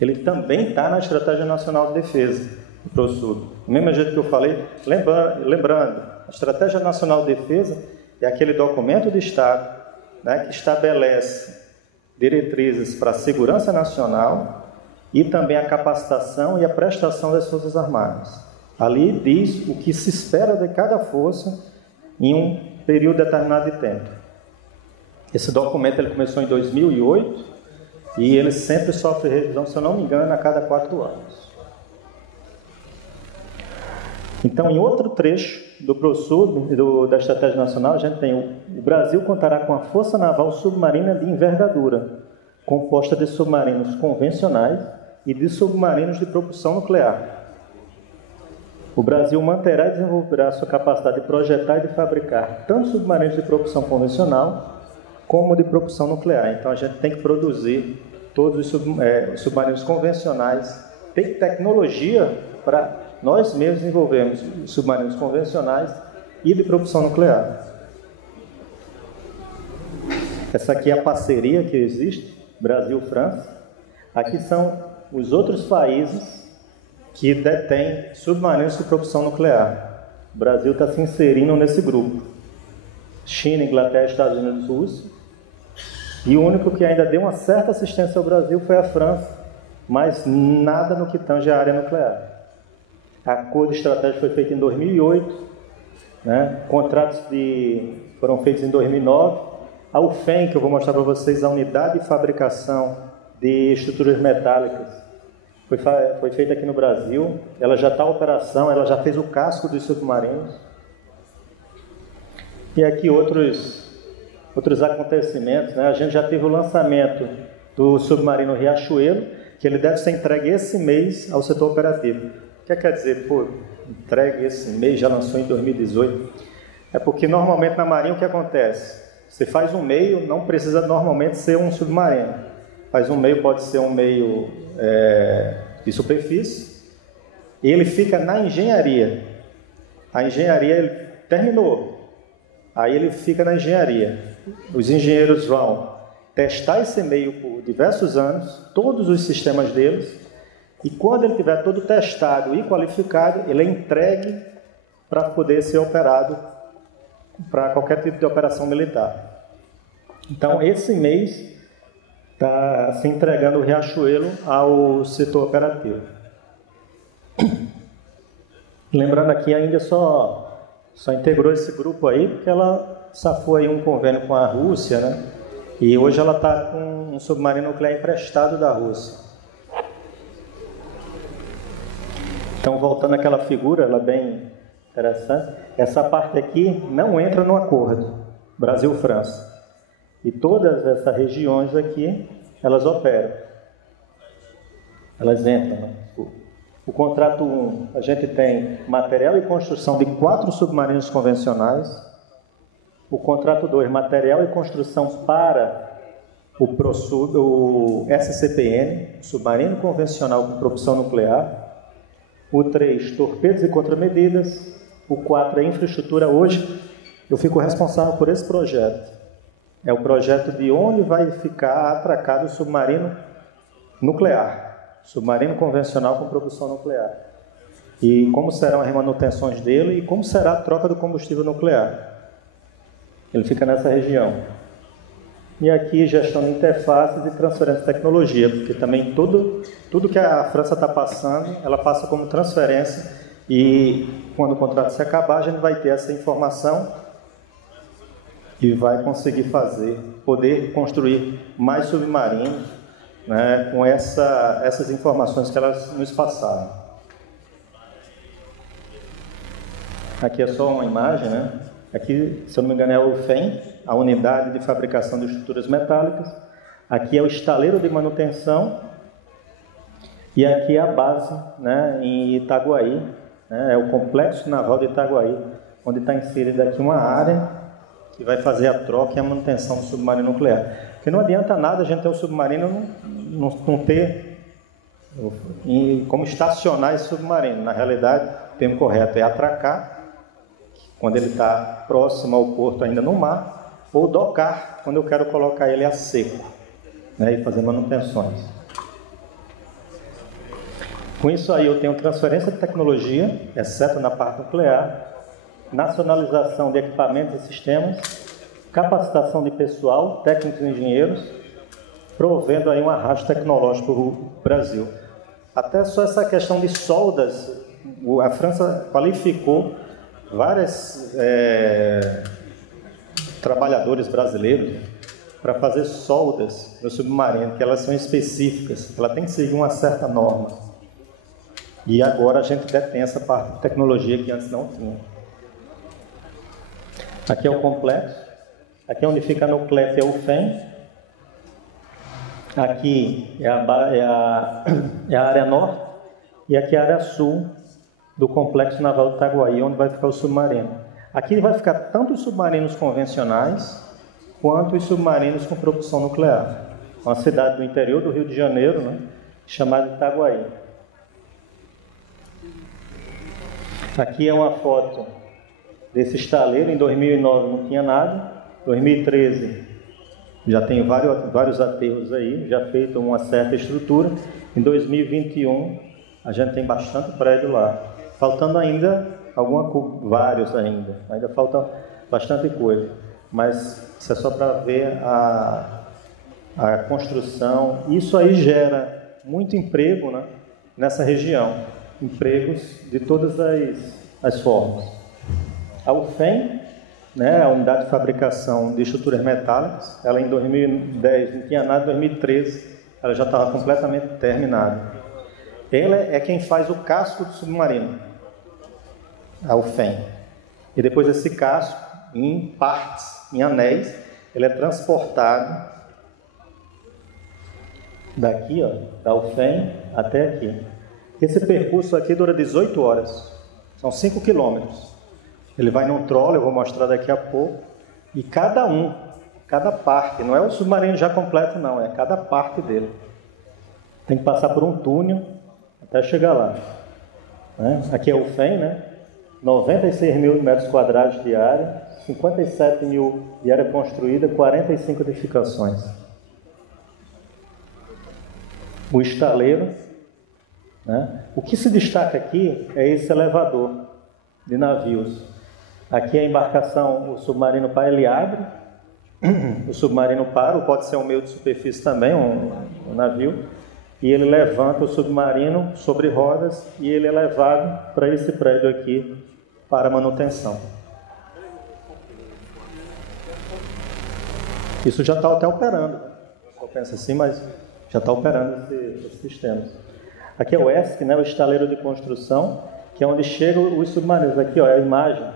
Ele também está na Estratégia Nacional de Defesa, o ProSub. Do mesmo jeito que eu falei, lembrando, a Estratégia Nacional de Defesa é aquele documento de Estado, né, que estabelece diretrizes para a segurança nacional e também a capacitação e a prestação das Forças Armadas. Ali diz o que se espera de cada força em um período determinado de tempo. Esse documento ele começou em 2008 e ele sempre sofre revisão, se eu não me engano, a cada 4 anos. Então, em outro trecho do ProSub, da Estratégia Nacional, a gente tem o Brasil contará com a Força Naval Submarina de envergadura, composta de submarinos convencionais e de submarinos de propulsão nuclear. O Brasil manterá e desenvolverá sua capacidade de projetar e de fabricar tanto submarinos de propulsão convencional como de propulsão nuclear. Então, a gente tem que produzir todos os submarinos convencionais. Tem tecnologia para nós mesmos desenvolvermos submarinos convencionais e de propulsão nuclear. Essa aqui é a parceria que existe, Brasil-França. Aqui são os outros países que detêm submarinos de propulsão nuclear. O Brasil está se inserindo nesse grupo. China, Inglaterra, Estados Unidos, Rússia. E o único que ainda deu uma certa assistência ao Brasil foi a França, mas nada no que tange a área nuclear. A acordo estratégico foi feito em 2008, né? Contratos foram feitos em 2009. A UFEM, que eu vou mostrar para vocês, a unidade de fabricação de estruturas metálicas, foi feita aqui no Brasil, ela já está em operação, ela já fez o casco dos submarinos. E aqui outros acontecimentos, né? A gente já teve o lançamento do submarino Riachuelo, que ele deve ser entregue esse mês ao setor operativo. O que quer dizer, pô, entregue esse mês, já lançou em 2018? É porque normalmente na Marinha o que acontece? Você faz um meio, não precisa normalmente ser um submarino. Faz um meio, pode ser um meio de superfície, e ele fica na engenharia. A engenharia ele terminou, aí ele fica na engenharia. Os engenheiros vão testar esse meio por diversos anos, todos os sistemas deles, e quando ele estiver todo testado e qualificado, ele é entregue para poder ser operado para qualquer tipo de operação militar. Então, esse mês está se entregando o Riachuelo ao setor operativo. Lembrando aqui, a Índia só integrou esse grupo aí porque ela safou aí um convênio com a Rússia, né? E hoje ela está com um submarino nuclear emprestado da Rússia. Então, voltando àquela figura, ela é bem interessante. Essa parte aqui não entra no acordo Brasil-França. E todas essas regiões aqui, elas operam. Elas entram, né? O contrato 1, a gente tem material e construção de 4 submarinos convencionais. O contrato 2, material e construção para o SCPN, submarino convencional com propulsão nuclear. O 3, torpedos e contramedidas. O 4 é infraestrutura. Hoje, eu fico responsável por esse projeto. É o projeto de onde vai ficar atracado o submarino nuclear, submarino convencional com propulsão nuclear. E como serão as manutenções dele e como será a troca do combustível nuclear. Ele fica nessa região. E aqui, gestão de interfaces e transferência de tecnologia, porque também tudo que a França está passando, ela passa como transferência, e quando o contrato se acabar, a gente vai ter essa informação e vai conseguir poder construir mais submarinos, né, com essas informações que elas nos passaram. Aqui é só uma imagem, né? Aqui, se eu não me engano, é o FEM, a unidade de fabricação de estruturas metálicas. Aqui é o estaleiro de manutenção. E aqui é a base, né, em Itaguaí, né, é o Complexo Naval de Itaguaí, onde está inserida aqui uma área que vai fazer a troca e a manutenção do submarino nuclear. Porque não adianta nada a gente ter um submarino não ter como estacionar esse submarino. Na realidade, o termo correto é atracar, quando ele está próximo ao porto ainda no mar, ou docar, quando eu quero colocar ele a seco, né, e fazer manutenções. Com isso aí eu tenho transferência de tecnologia, exceto na parte nuclear, nacionalização de equipamentos e sistemas, capacitação de pessoal, técnicos e engenheiros, provendo aí um arrasto tecnológico para o Brasil. Até só essa questão de soldas, a França qualificou vários trabalhadores brasileiros para fazer soldas no submarino, que elas são específicas, ela tem que seguir uma certa norma. E agora a gente detém essa parte de tecnologia que antes não tinha. Aqui é o complexo, aqui é onde fica a nuclear, é o FEM. Aqui é a área norte e aqui é a área sul do Complexo Naval de Itaguaí, onde vai ficar o submarino. Aqui vai ficar tanto os submarinos convencionais quanto os submarinos com propulsão nuclear. Uma cidade do interior do Rio de Janeiro, né, chamada Itaguaí. Aqui é uma foto desse estaleiro. Em 2009 não tinha nada, 2013 já tem vários aterros aí, já feito uma certa estrutura. Em 2021 a gente tem bastante prédio lá, faltando ainda vários ainda falta bastante coisa, mas isso é só para ver a construção. Isso aí gera muito emprego, né, nessa região, empregos de todas as formas. A UFEM, né, a Unidade de Fabricação de Estruturas Metálicas, ela em 2010 não tinha nada, em 2013 ela já estava completamente terminada. ela é quem faz o casco do submarino, a UFEM. E depois esse casco, em partes, em anéis, ele é transportado daqui, ó, da UFEM até aqui. Esse percurso aqui dura 18 horas, são 5 quilômetros. Ele vai num trolley, eu vou mostrar daqui a pouco, e cada parte, não é o submarino já completo não, é cada parte dele. Tem que passar por um túnel até chegar lá. Né? Aqui é o FEM, né? 96 mil metros quadrados de área, 57 mil de área construída, 45 edificações. O estaleiro, né? O que se destaca aqui é esse elevador de navios. Aqui a embarcação, o submarino para, ele abre, o submarino para, ou pode ser um meio de superfície também, um navio, e ele levanta o submarino sobre rodas e ele é levado para esse prédio aqui para manutenção. Isso já está até operando. Eu penso assim, mas já está operando esse sistema. Aqui é o ESC, né, o estaleiro de construção, que é onde chegam os submarinos. Aqui ó, é a imagem.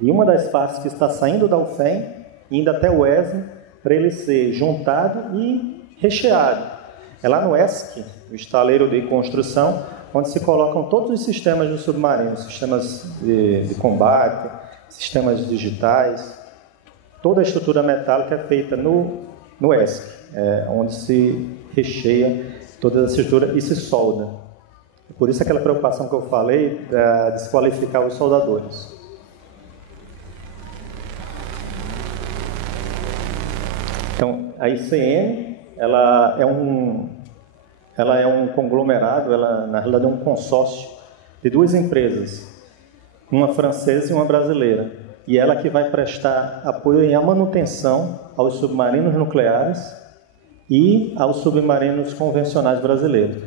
E uma das partes que está saindo da UFEM, indo até o ESC, para ele ser juntado e recheado. É lá no ESC, o estaleiro de construção, onde se colocam todos os sistemas do submarino, sistemas de combate, sistemas digitais. Toda a estrutura metálica é feita no ESC, onde se recheia toda a estrutura e se solda. Por isso aquela preocupação que eu falei de desqualificar os soldadores. Então, a ICM, ela é um conglomerado, ela na realidade é um consórcio de duas empresas, uma francesa e uma brasileira, e ela que vai prestar apoio à manutenção aos submarinos nucleares e aos submarinos convencionais brasileiros.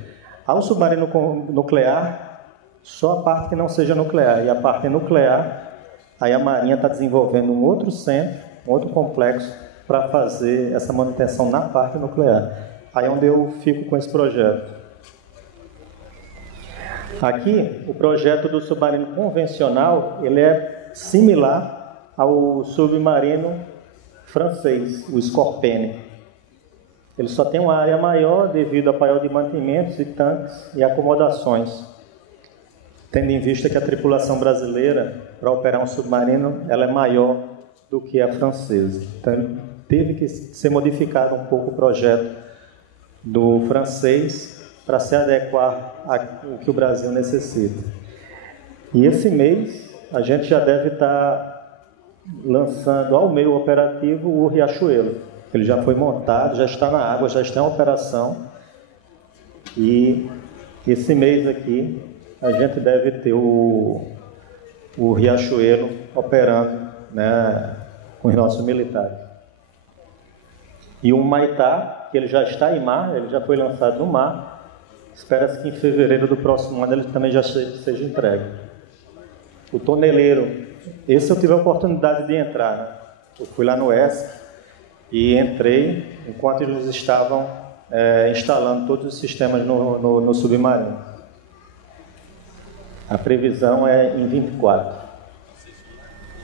Ao submarino nuclear, só a parte que não seja nuclear, e a parte nuclear, aí a Marinha está desenvolvendo um outro centro, um outro complexo, para fazer essa manutenção na parte nuclear. Aí é onde eu fico com esse projeto. Aqui, o projeto do submarino convencional, ele é similar ao submarino francês, o Scorpene. Ele só tem uma área maior devido ao paiol de mantimentos e tanques e acomodações. Tendo em vista que a tripulação brasileira, para operar um submarino, ela é maior do que a francesa. Então, teve que ser modificado um pouco o projeto do francês para se adequar ao que o Brasil necessita. E esse mês a gente já deve estar lançando ao meio operativo o Riachuelo. Ele já foi montado, já está na água, já está em operação. E esse mês aqui a gente deve ter o Riachuelo operando, né, com os nossos militares. E o Humaitá, que ele já está em mar, ele já foi lançado no mar, espera-se que em fevereiro do próximo ano ele também já seja entregue. O toneleiro, esse eu tive a oportunidade de entrar, né? Eu fui lá no ESC e entrei enquanto eles estavam instalando todos os sistemas no submarino. A previsão é em 24.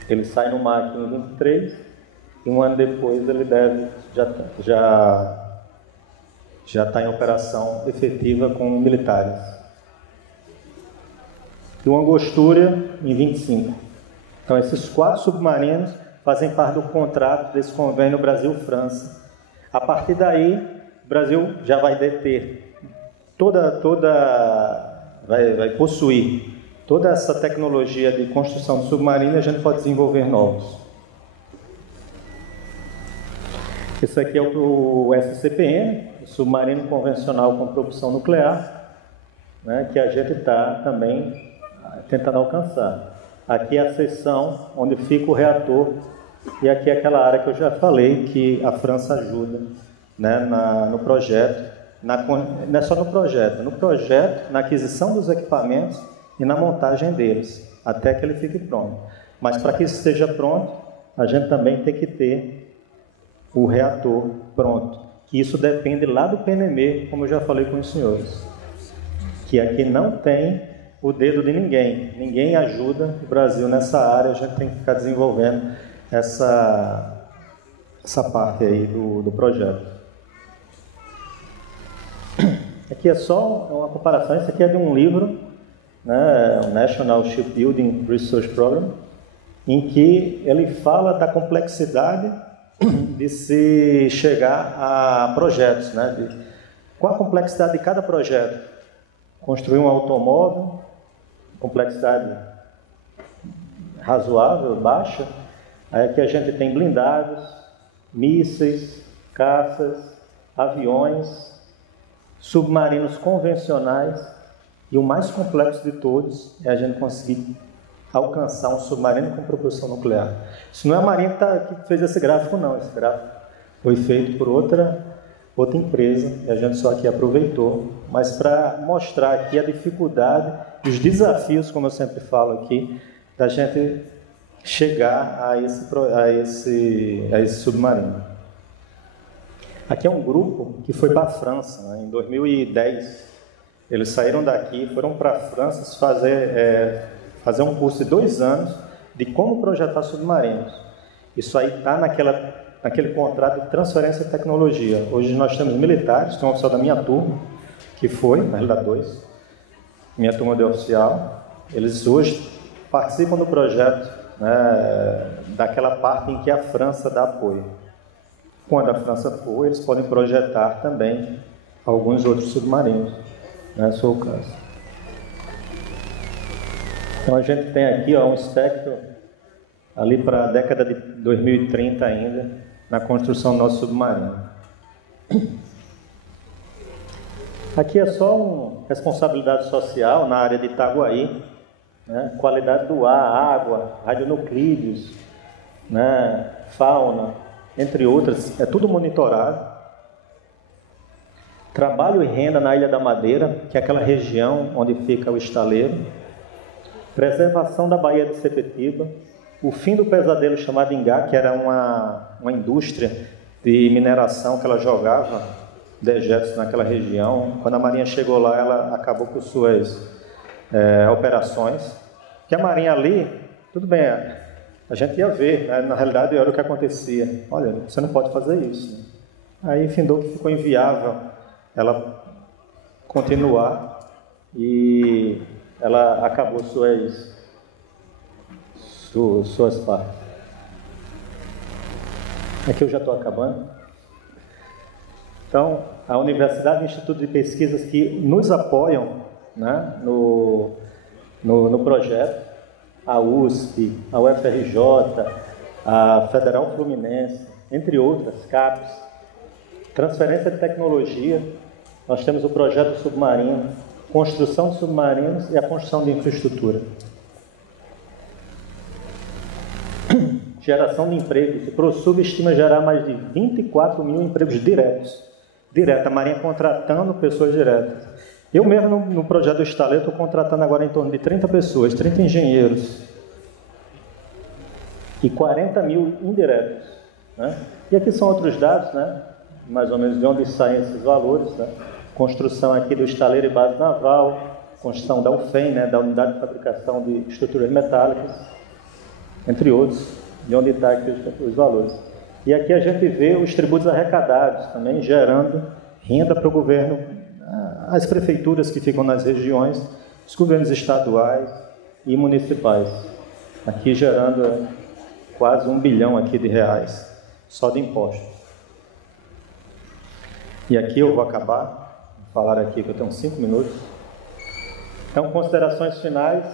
Ele sai no mar aqui em 23 e um ano depois ele deve já está em operação efetiva com militares. E o Angostura em 25. Então esses 4 submarinos fazem parte do contrato desse convênio Brasil-França. A partir daí, o Brasil já vai deter vai possuir toda essa tecnologia de construção de submarino e a gente pode desenvolver novos. Esse aqui é o SCPN, o submarino convencional com propulsão nuclear, né, que a gente está também tentando alcançar. Aqui é a seção onde fica o reator e aqui é aquela área que eu já falei que a França ajuda, né, no projeto, não é só no projeto, na aquisição dos equipamentos e na montagem deles, até que ele fique pronto. Mas para que isso esteja pronto, a gente também tem que ter o reator pronto. Que isso depende lá do PNME, como eu já falei com os senhores. que aqui não tem o dedo de ninguém. Ninguém ajuda o Brasil nessa área, a gente tem que ficar desenvolvendo essa parte aí do projeto. Aqui é só uma comparação, isso aqui é de um livro, né, o National Shipbuilding Research Program, em que ele fala da complexidade de se chegar a projetos, né, qual a complexidade de cada projeto. Construir um automóvel, complexidade razoável, baixa. Aí aqui a gente tem blindados, mísseis, caças, aviões, submarinos convencionais, e o mais complexo de todos é a gente conseguir alcançar um submarino com propulsão nuclear. Isso não é a Marinha que fez esse gráfico, não. Esse gráfico foi feito por outra empresa, e a gente só aqui aproveitou, mas para mostrar aqui a dificuldade e os desafios, como eu sempre falo aqui, da gente chegar a esse submarino. Aqui é um grupo que foi para a França, né, em 2010. Eles saíram daqui, foram para a França fazer um curso de 2 anos de como projetar submarinos. Isso aí está naquele contrato de transferência de tecnologia. Hoje nós temos militares, tem um oficial da minha turma, que foi, na realidade 2, minha turma de oficial. Eles hoje participam do projeto, né, daquela parte em que a França dá apoio. Quando a França for, eles podem projetar também alguns outros submarinos, né, se for o caso. Então a gente tem aqui um espectro ali para a década de 2030 ainda, na construção do nosso submarino. Aqui é só uma responsabilidade social na área de Itaguaí, né? Qualidade do ar, água, radionuclídeos, né? Fauna, entre outras, é tudo monitorado. Trabalho e renda na Ilha da Madeira, que é aquela região onde fica o estaleiro. Preservação da Baía de Sepetiba. O fim do pesadelo chamado Ingá, que era uma indústria de mineração que ela jogava dejetos naquela região. Quando a Marinha chegou lá, ela acabou com suas operações. Que a Marinha ali, tudo bem, a gente ia ver, né? Na realidade era o que acontecia. Olha, você não pode fazer isso. Aí findou que ficou inviável ela continuar e ela acabou suas partes. Aqui eu já estou acabando. Então, a Universidade e o Instituto de Pesquisas que nos apoiam, né, no projeto, a USP, a UFRJ, a Federal Fluminense, entre outras, CAPES, transferência de tecnologia, nós temos o projeto submarino, construção de submarinos e a construção de infraestrutura. Geração de empregos. O ProSub estima gerar mais de 24 mil empregos diretos. A Marinha contratando pessoas diretas. Eu mesmo, no projeto do estaleiro, estou contratando agora em torno de 30 pessoas, 30 engenheiros. E 40 mil indiretos. Né? E aqui são outros dados, né? Mais ou menos de onde saem esses valores. Né? Construção aqui do estaleiro e base naval, construção da UFEM, né? Da Unidade de Fabricação de Estruturas Metálicas, entre outros, de onde estão aqui os valores. E aqui a gente vê os tributos arrecadados também, gerando renda para o governo, as prefeituras que ficam nas regiões, os governos estaduais e municipais. Aqui gerando quase R$1 bilhão aqui de reais, só de impostos. E aqui eu vou acabar, vou falar aqui que eu tenho 5 minutos. Então, considerações finais.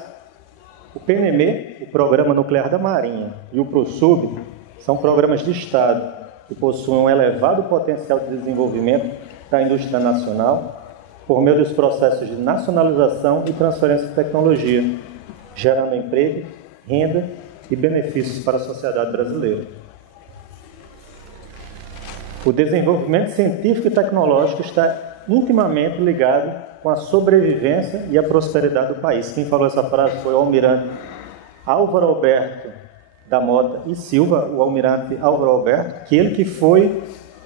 O PNM, o Programa Nuclear da Marinha, e o ProSub são programas de Estado que possuem um elevado potencial de desenvolvimento da indústria nacional por meio dos processos de nacionalização e transferência de tecnologia, gerando emprego, renda e benefícios para a sociedade brasileira. O desenvolvimento científico e tecnológico está intimamente ligado com a sobrevivência e a prosperidade do país. Quem falou essa frase foi o almirante Álvaro Alberto da Mota e Silva, o almirante Álvaro Alberto,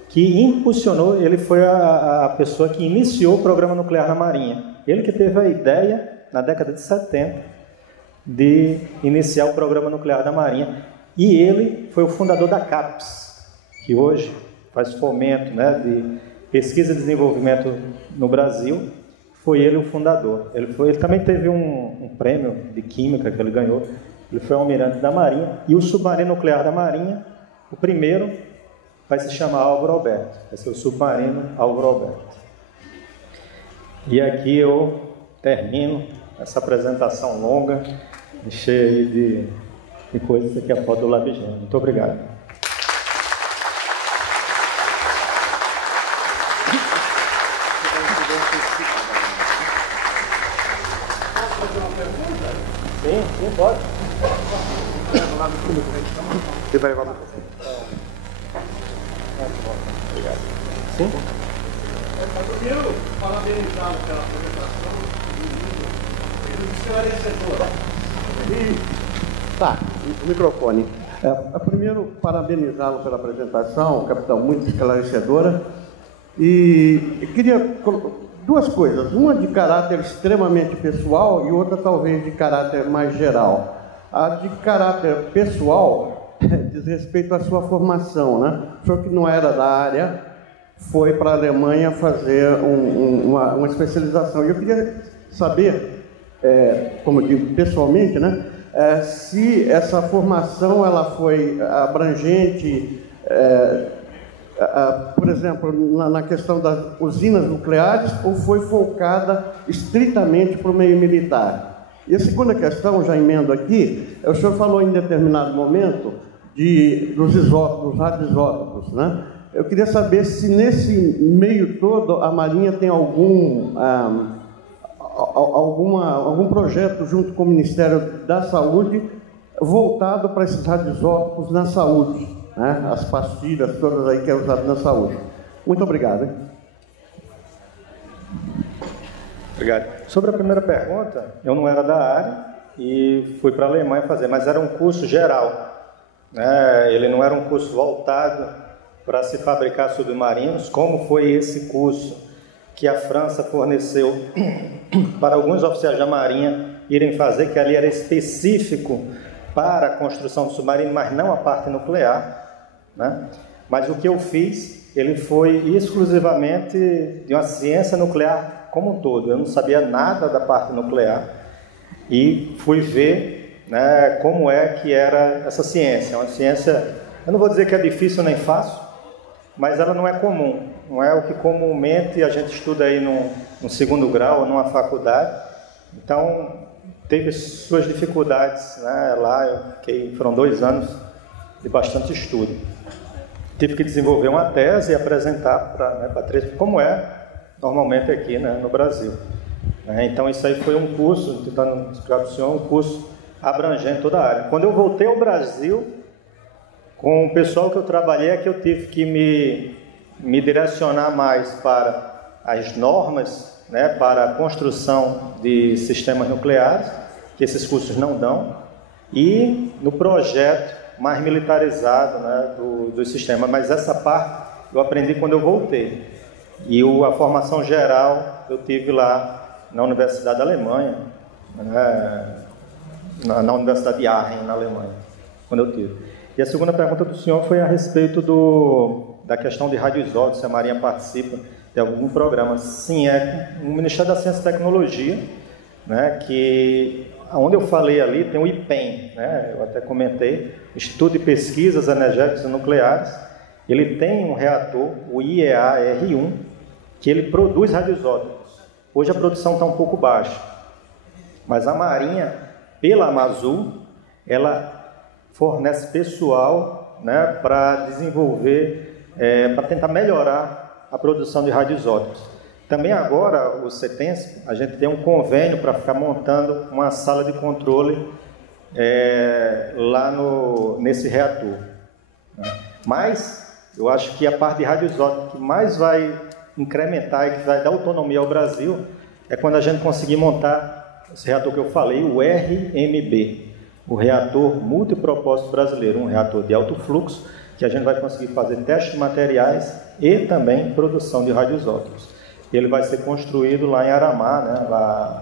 que impulsionou, ele foi a pessoa que iniciou o programa nuclear na Marinha. Ele que teve a ideia, na década de 70, de iniciar o Programa Nuclear da Marinha. E ele foi o fundador da CAPES, que hoje faz fomento, né, de pesquisa e desenvolvimento no Brasil. Foi ele o fundador. Ele também teve um prêmio de química que ele ganhou. Ele foi almirante da Marinha. E o submarino nuclear da Marinha, o primeiro, vai se chamar Álvaro Alberto. Vai ser o submarino Álvaro Alberto. E aqui eu termino essa apresentação longa, cheia de coisas. Aqui é a foto do Labigênio. Muito obrigado. Sim, pode. Você vai levar. Obrigado. Sim? Primeiro, parabenizá-lo pela apresentação esclarecedora. Tá, o microfone. Primeiro, parabenizá-lo pela apresentação, capitão, muito esclarecedora. E queria duas coisas, uma de caráter extremamente pessoal e outra talvez de caráter mais geral. A de caráter pessoal diz respeito à sua formação, né? O senhor que não era da área foi para a Alemanha fazer uma especialização. E eu queria saber, como eu digo pessoalmente, né, se essa formação ela foi abrangente, por exemplo, na questão das usinas nucleares, ou foi focada estritamente para o meio militar? E a segunda questão, já emendo aqui, o senhor falou em determinado momento dos isótopos, dos radioisótopos, né? Eu queria saber se nesse meio todo a Marinha tem algum projeto junto com o Ministério da Saúde voltado para esses radioisótopos na saúde, né? As pastilhas todas aí que é usado na saúde. Muito obrigado. Hein? Obrigado. Sobre a primeira pergunta, eu não era da área e fui para a Alemanha fazer, mas era um curso geral, né? Ele não era um curso voltado para se fabricar submarinos, como foi esse curso que a França forneceu para alguns oficiais da Marinha irem fazer, que ali era específico para a construção do submarino, mas não a parte nuclear, né? Mas o que eu fiz, ele foi exclusivamente de uma ciência nuclear como um todo. Eu não sabia nada da parte nuclear e fui ver, né, como é que era essa ciência. É uma ciência, eu não vou dizer que é difícil nem fácil, mas ela não é comum, não é o que comumente a gente estuda aí no segundo grau ou numa faculdade. Então, teve suas dificuldades, né? Lá foram 2 anos de bastante estudo. Tive que desenvolver uma tese e apresentar para 3, como é normalmente aqui, né, no Brasil. Então, isso aí foi um curso, tentando explicar para o senhor, um curso abrangente toda a área. Quando eu voltei ao Brasil, com o pessoal que eu trabalhei, é que eu tive que me direcionar mais para as normas, né, para a construção de sistemas nucleares, que esses cursos não dão, e no projeto mais militarizado, né, do sistema. Mas essa parte eu aprendi quando eu voltei. E a formação geral eu tive lá na Universidade da Alemanha, né, na Universidade de Aachen, na Alemanha, quando eu tive. E a segunda pergunta do senhor foi a respeito da questão de radioisótopos, se a Marinha participa de algum programa. Sim, é o Ministério da Ciência e Tecnologia, né, que, onde eu falei ali, tem o IPEN, né, eu até comentei, Instituto de Pesquisas Energéticas e Nucleares. Ele tem um reator, o IEA-R1, que ele produz radioisótopos. Hoje a produção está um pouco baixa, mas a Marinha, pela Amazul, ela fornece pessoal, né, para desenvolver, para tentar melhorar a produção de radioisótopos. Também agora, o CETENSP, a gente tem um convênio para ficar montando uma sala de controle lá nesse reator, né? Mas eu acho que a parte de radioisótopo que mais vai incrementar e que vai dar autonomia ao Brasil é quando a gente conseguir montar esse reator que eu falei, o RMB, o reator multipropósito brasileiro, um reator de alto fluxo, que a gente vai conseguir fazer testes de materiais e também produção de radioisótopos. Ele vai ser construído lá em Aramá, né?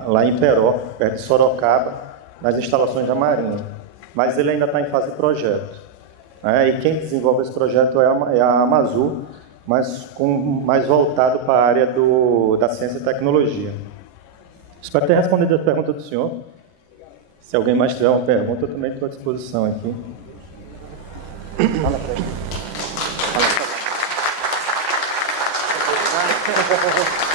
lá em Peró, perto de Sorocaba, nas instalações da Marinha. Mas ele ainda está em fase de projeto. E quem desenvolve esse projeto é a Amazul, mas mais voltado para a área da ciência e tecnologia. Espero ter respondido a pergunta do senhor. Se alguém mais tiver uma pergunta, eu também estou à disposição aqui. Fala para ele. Fala.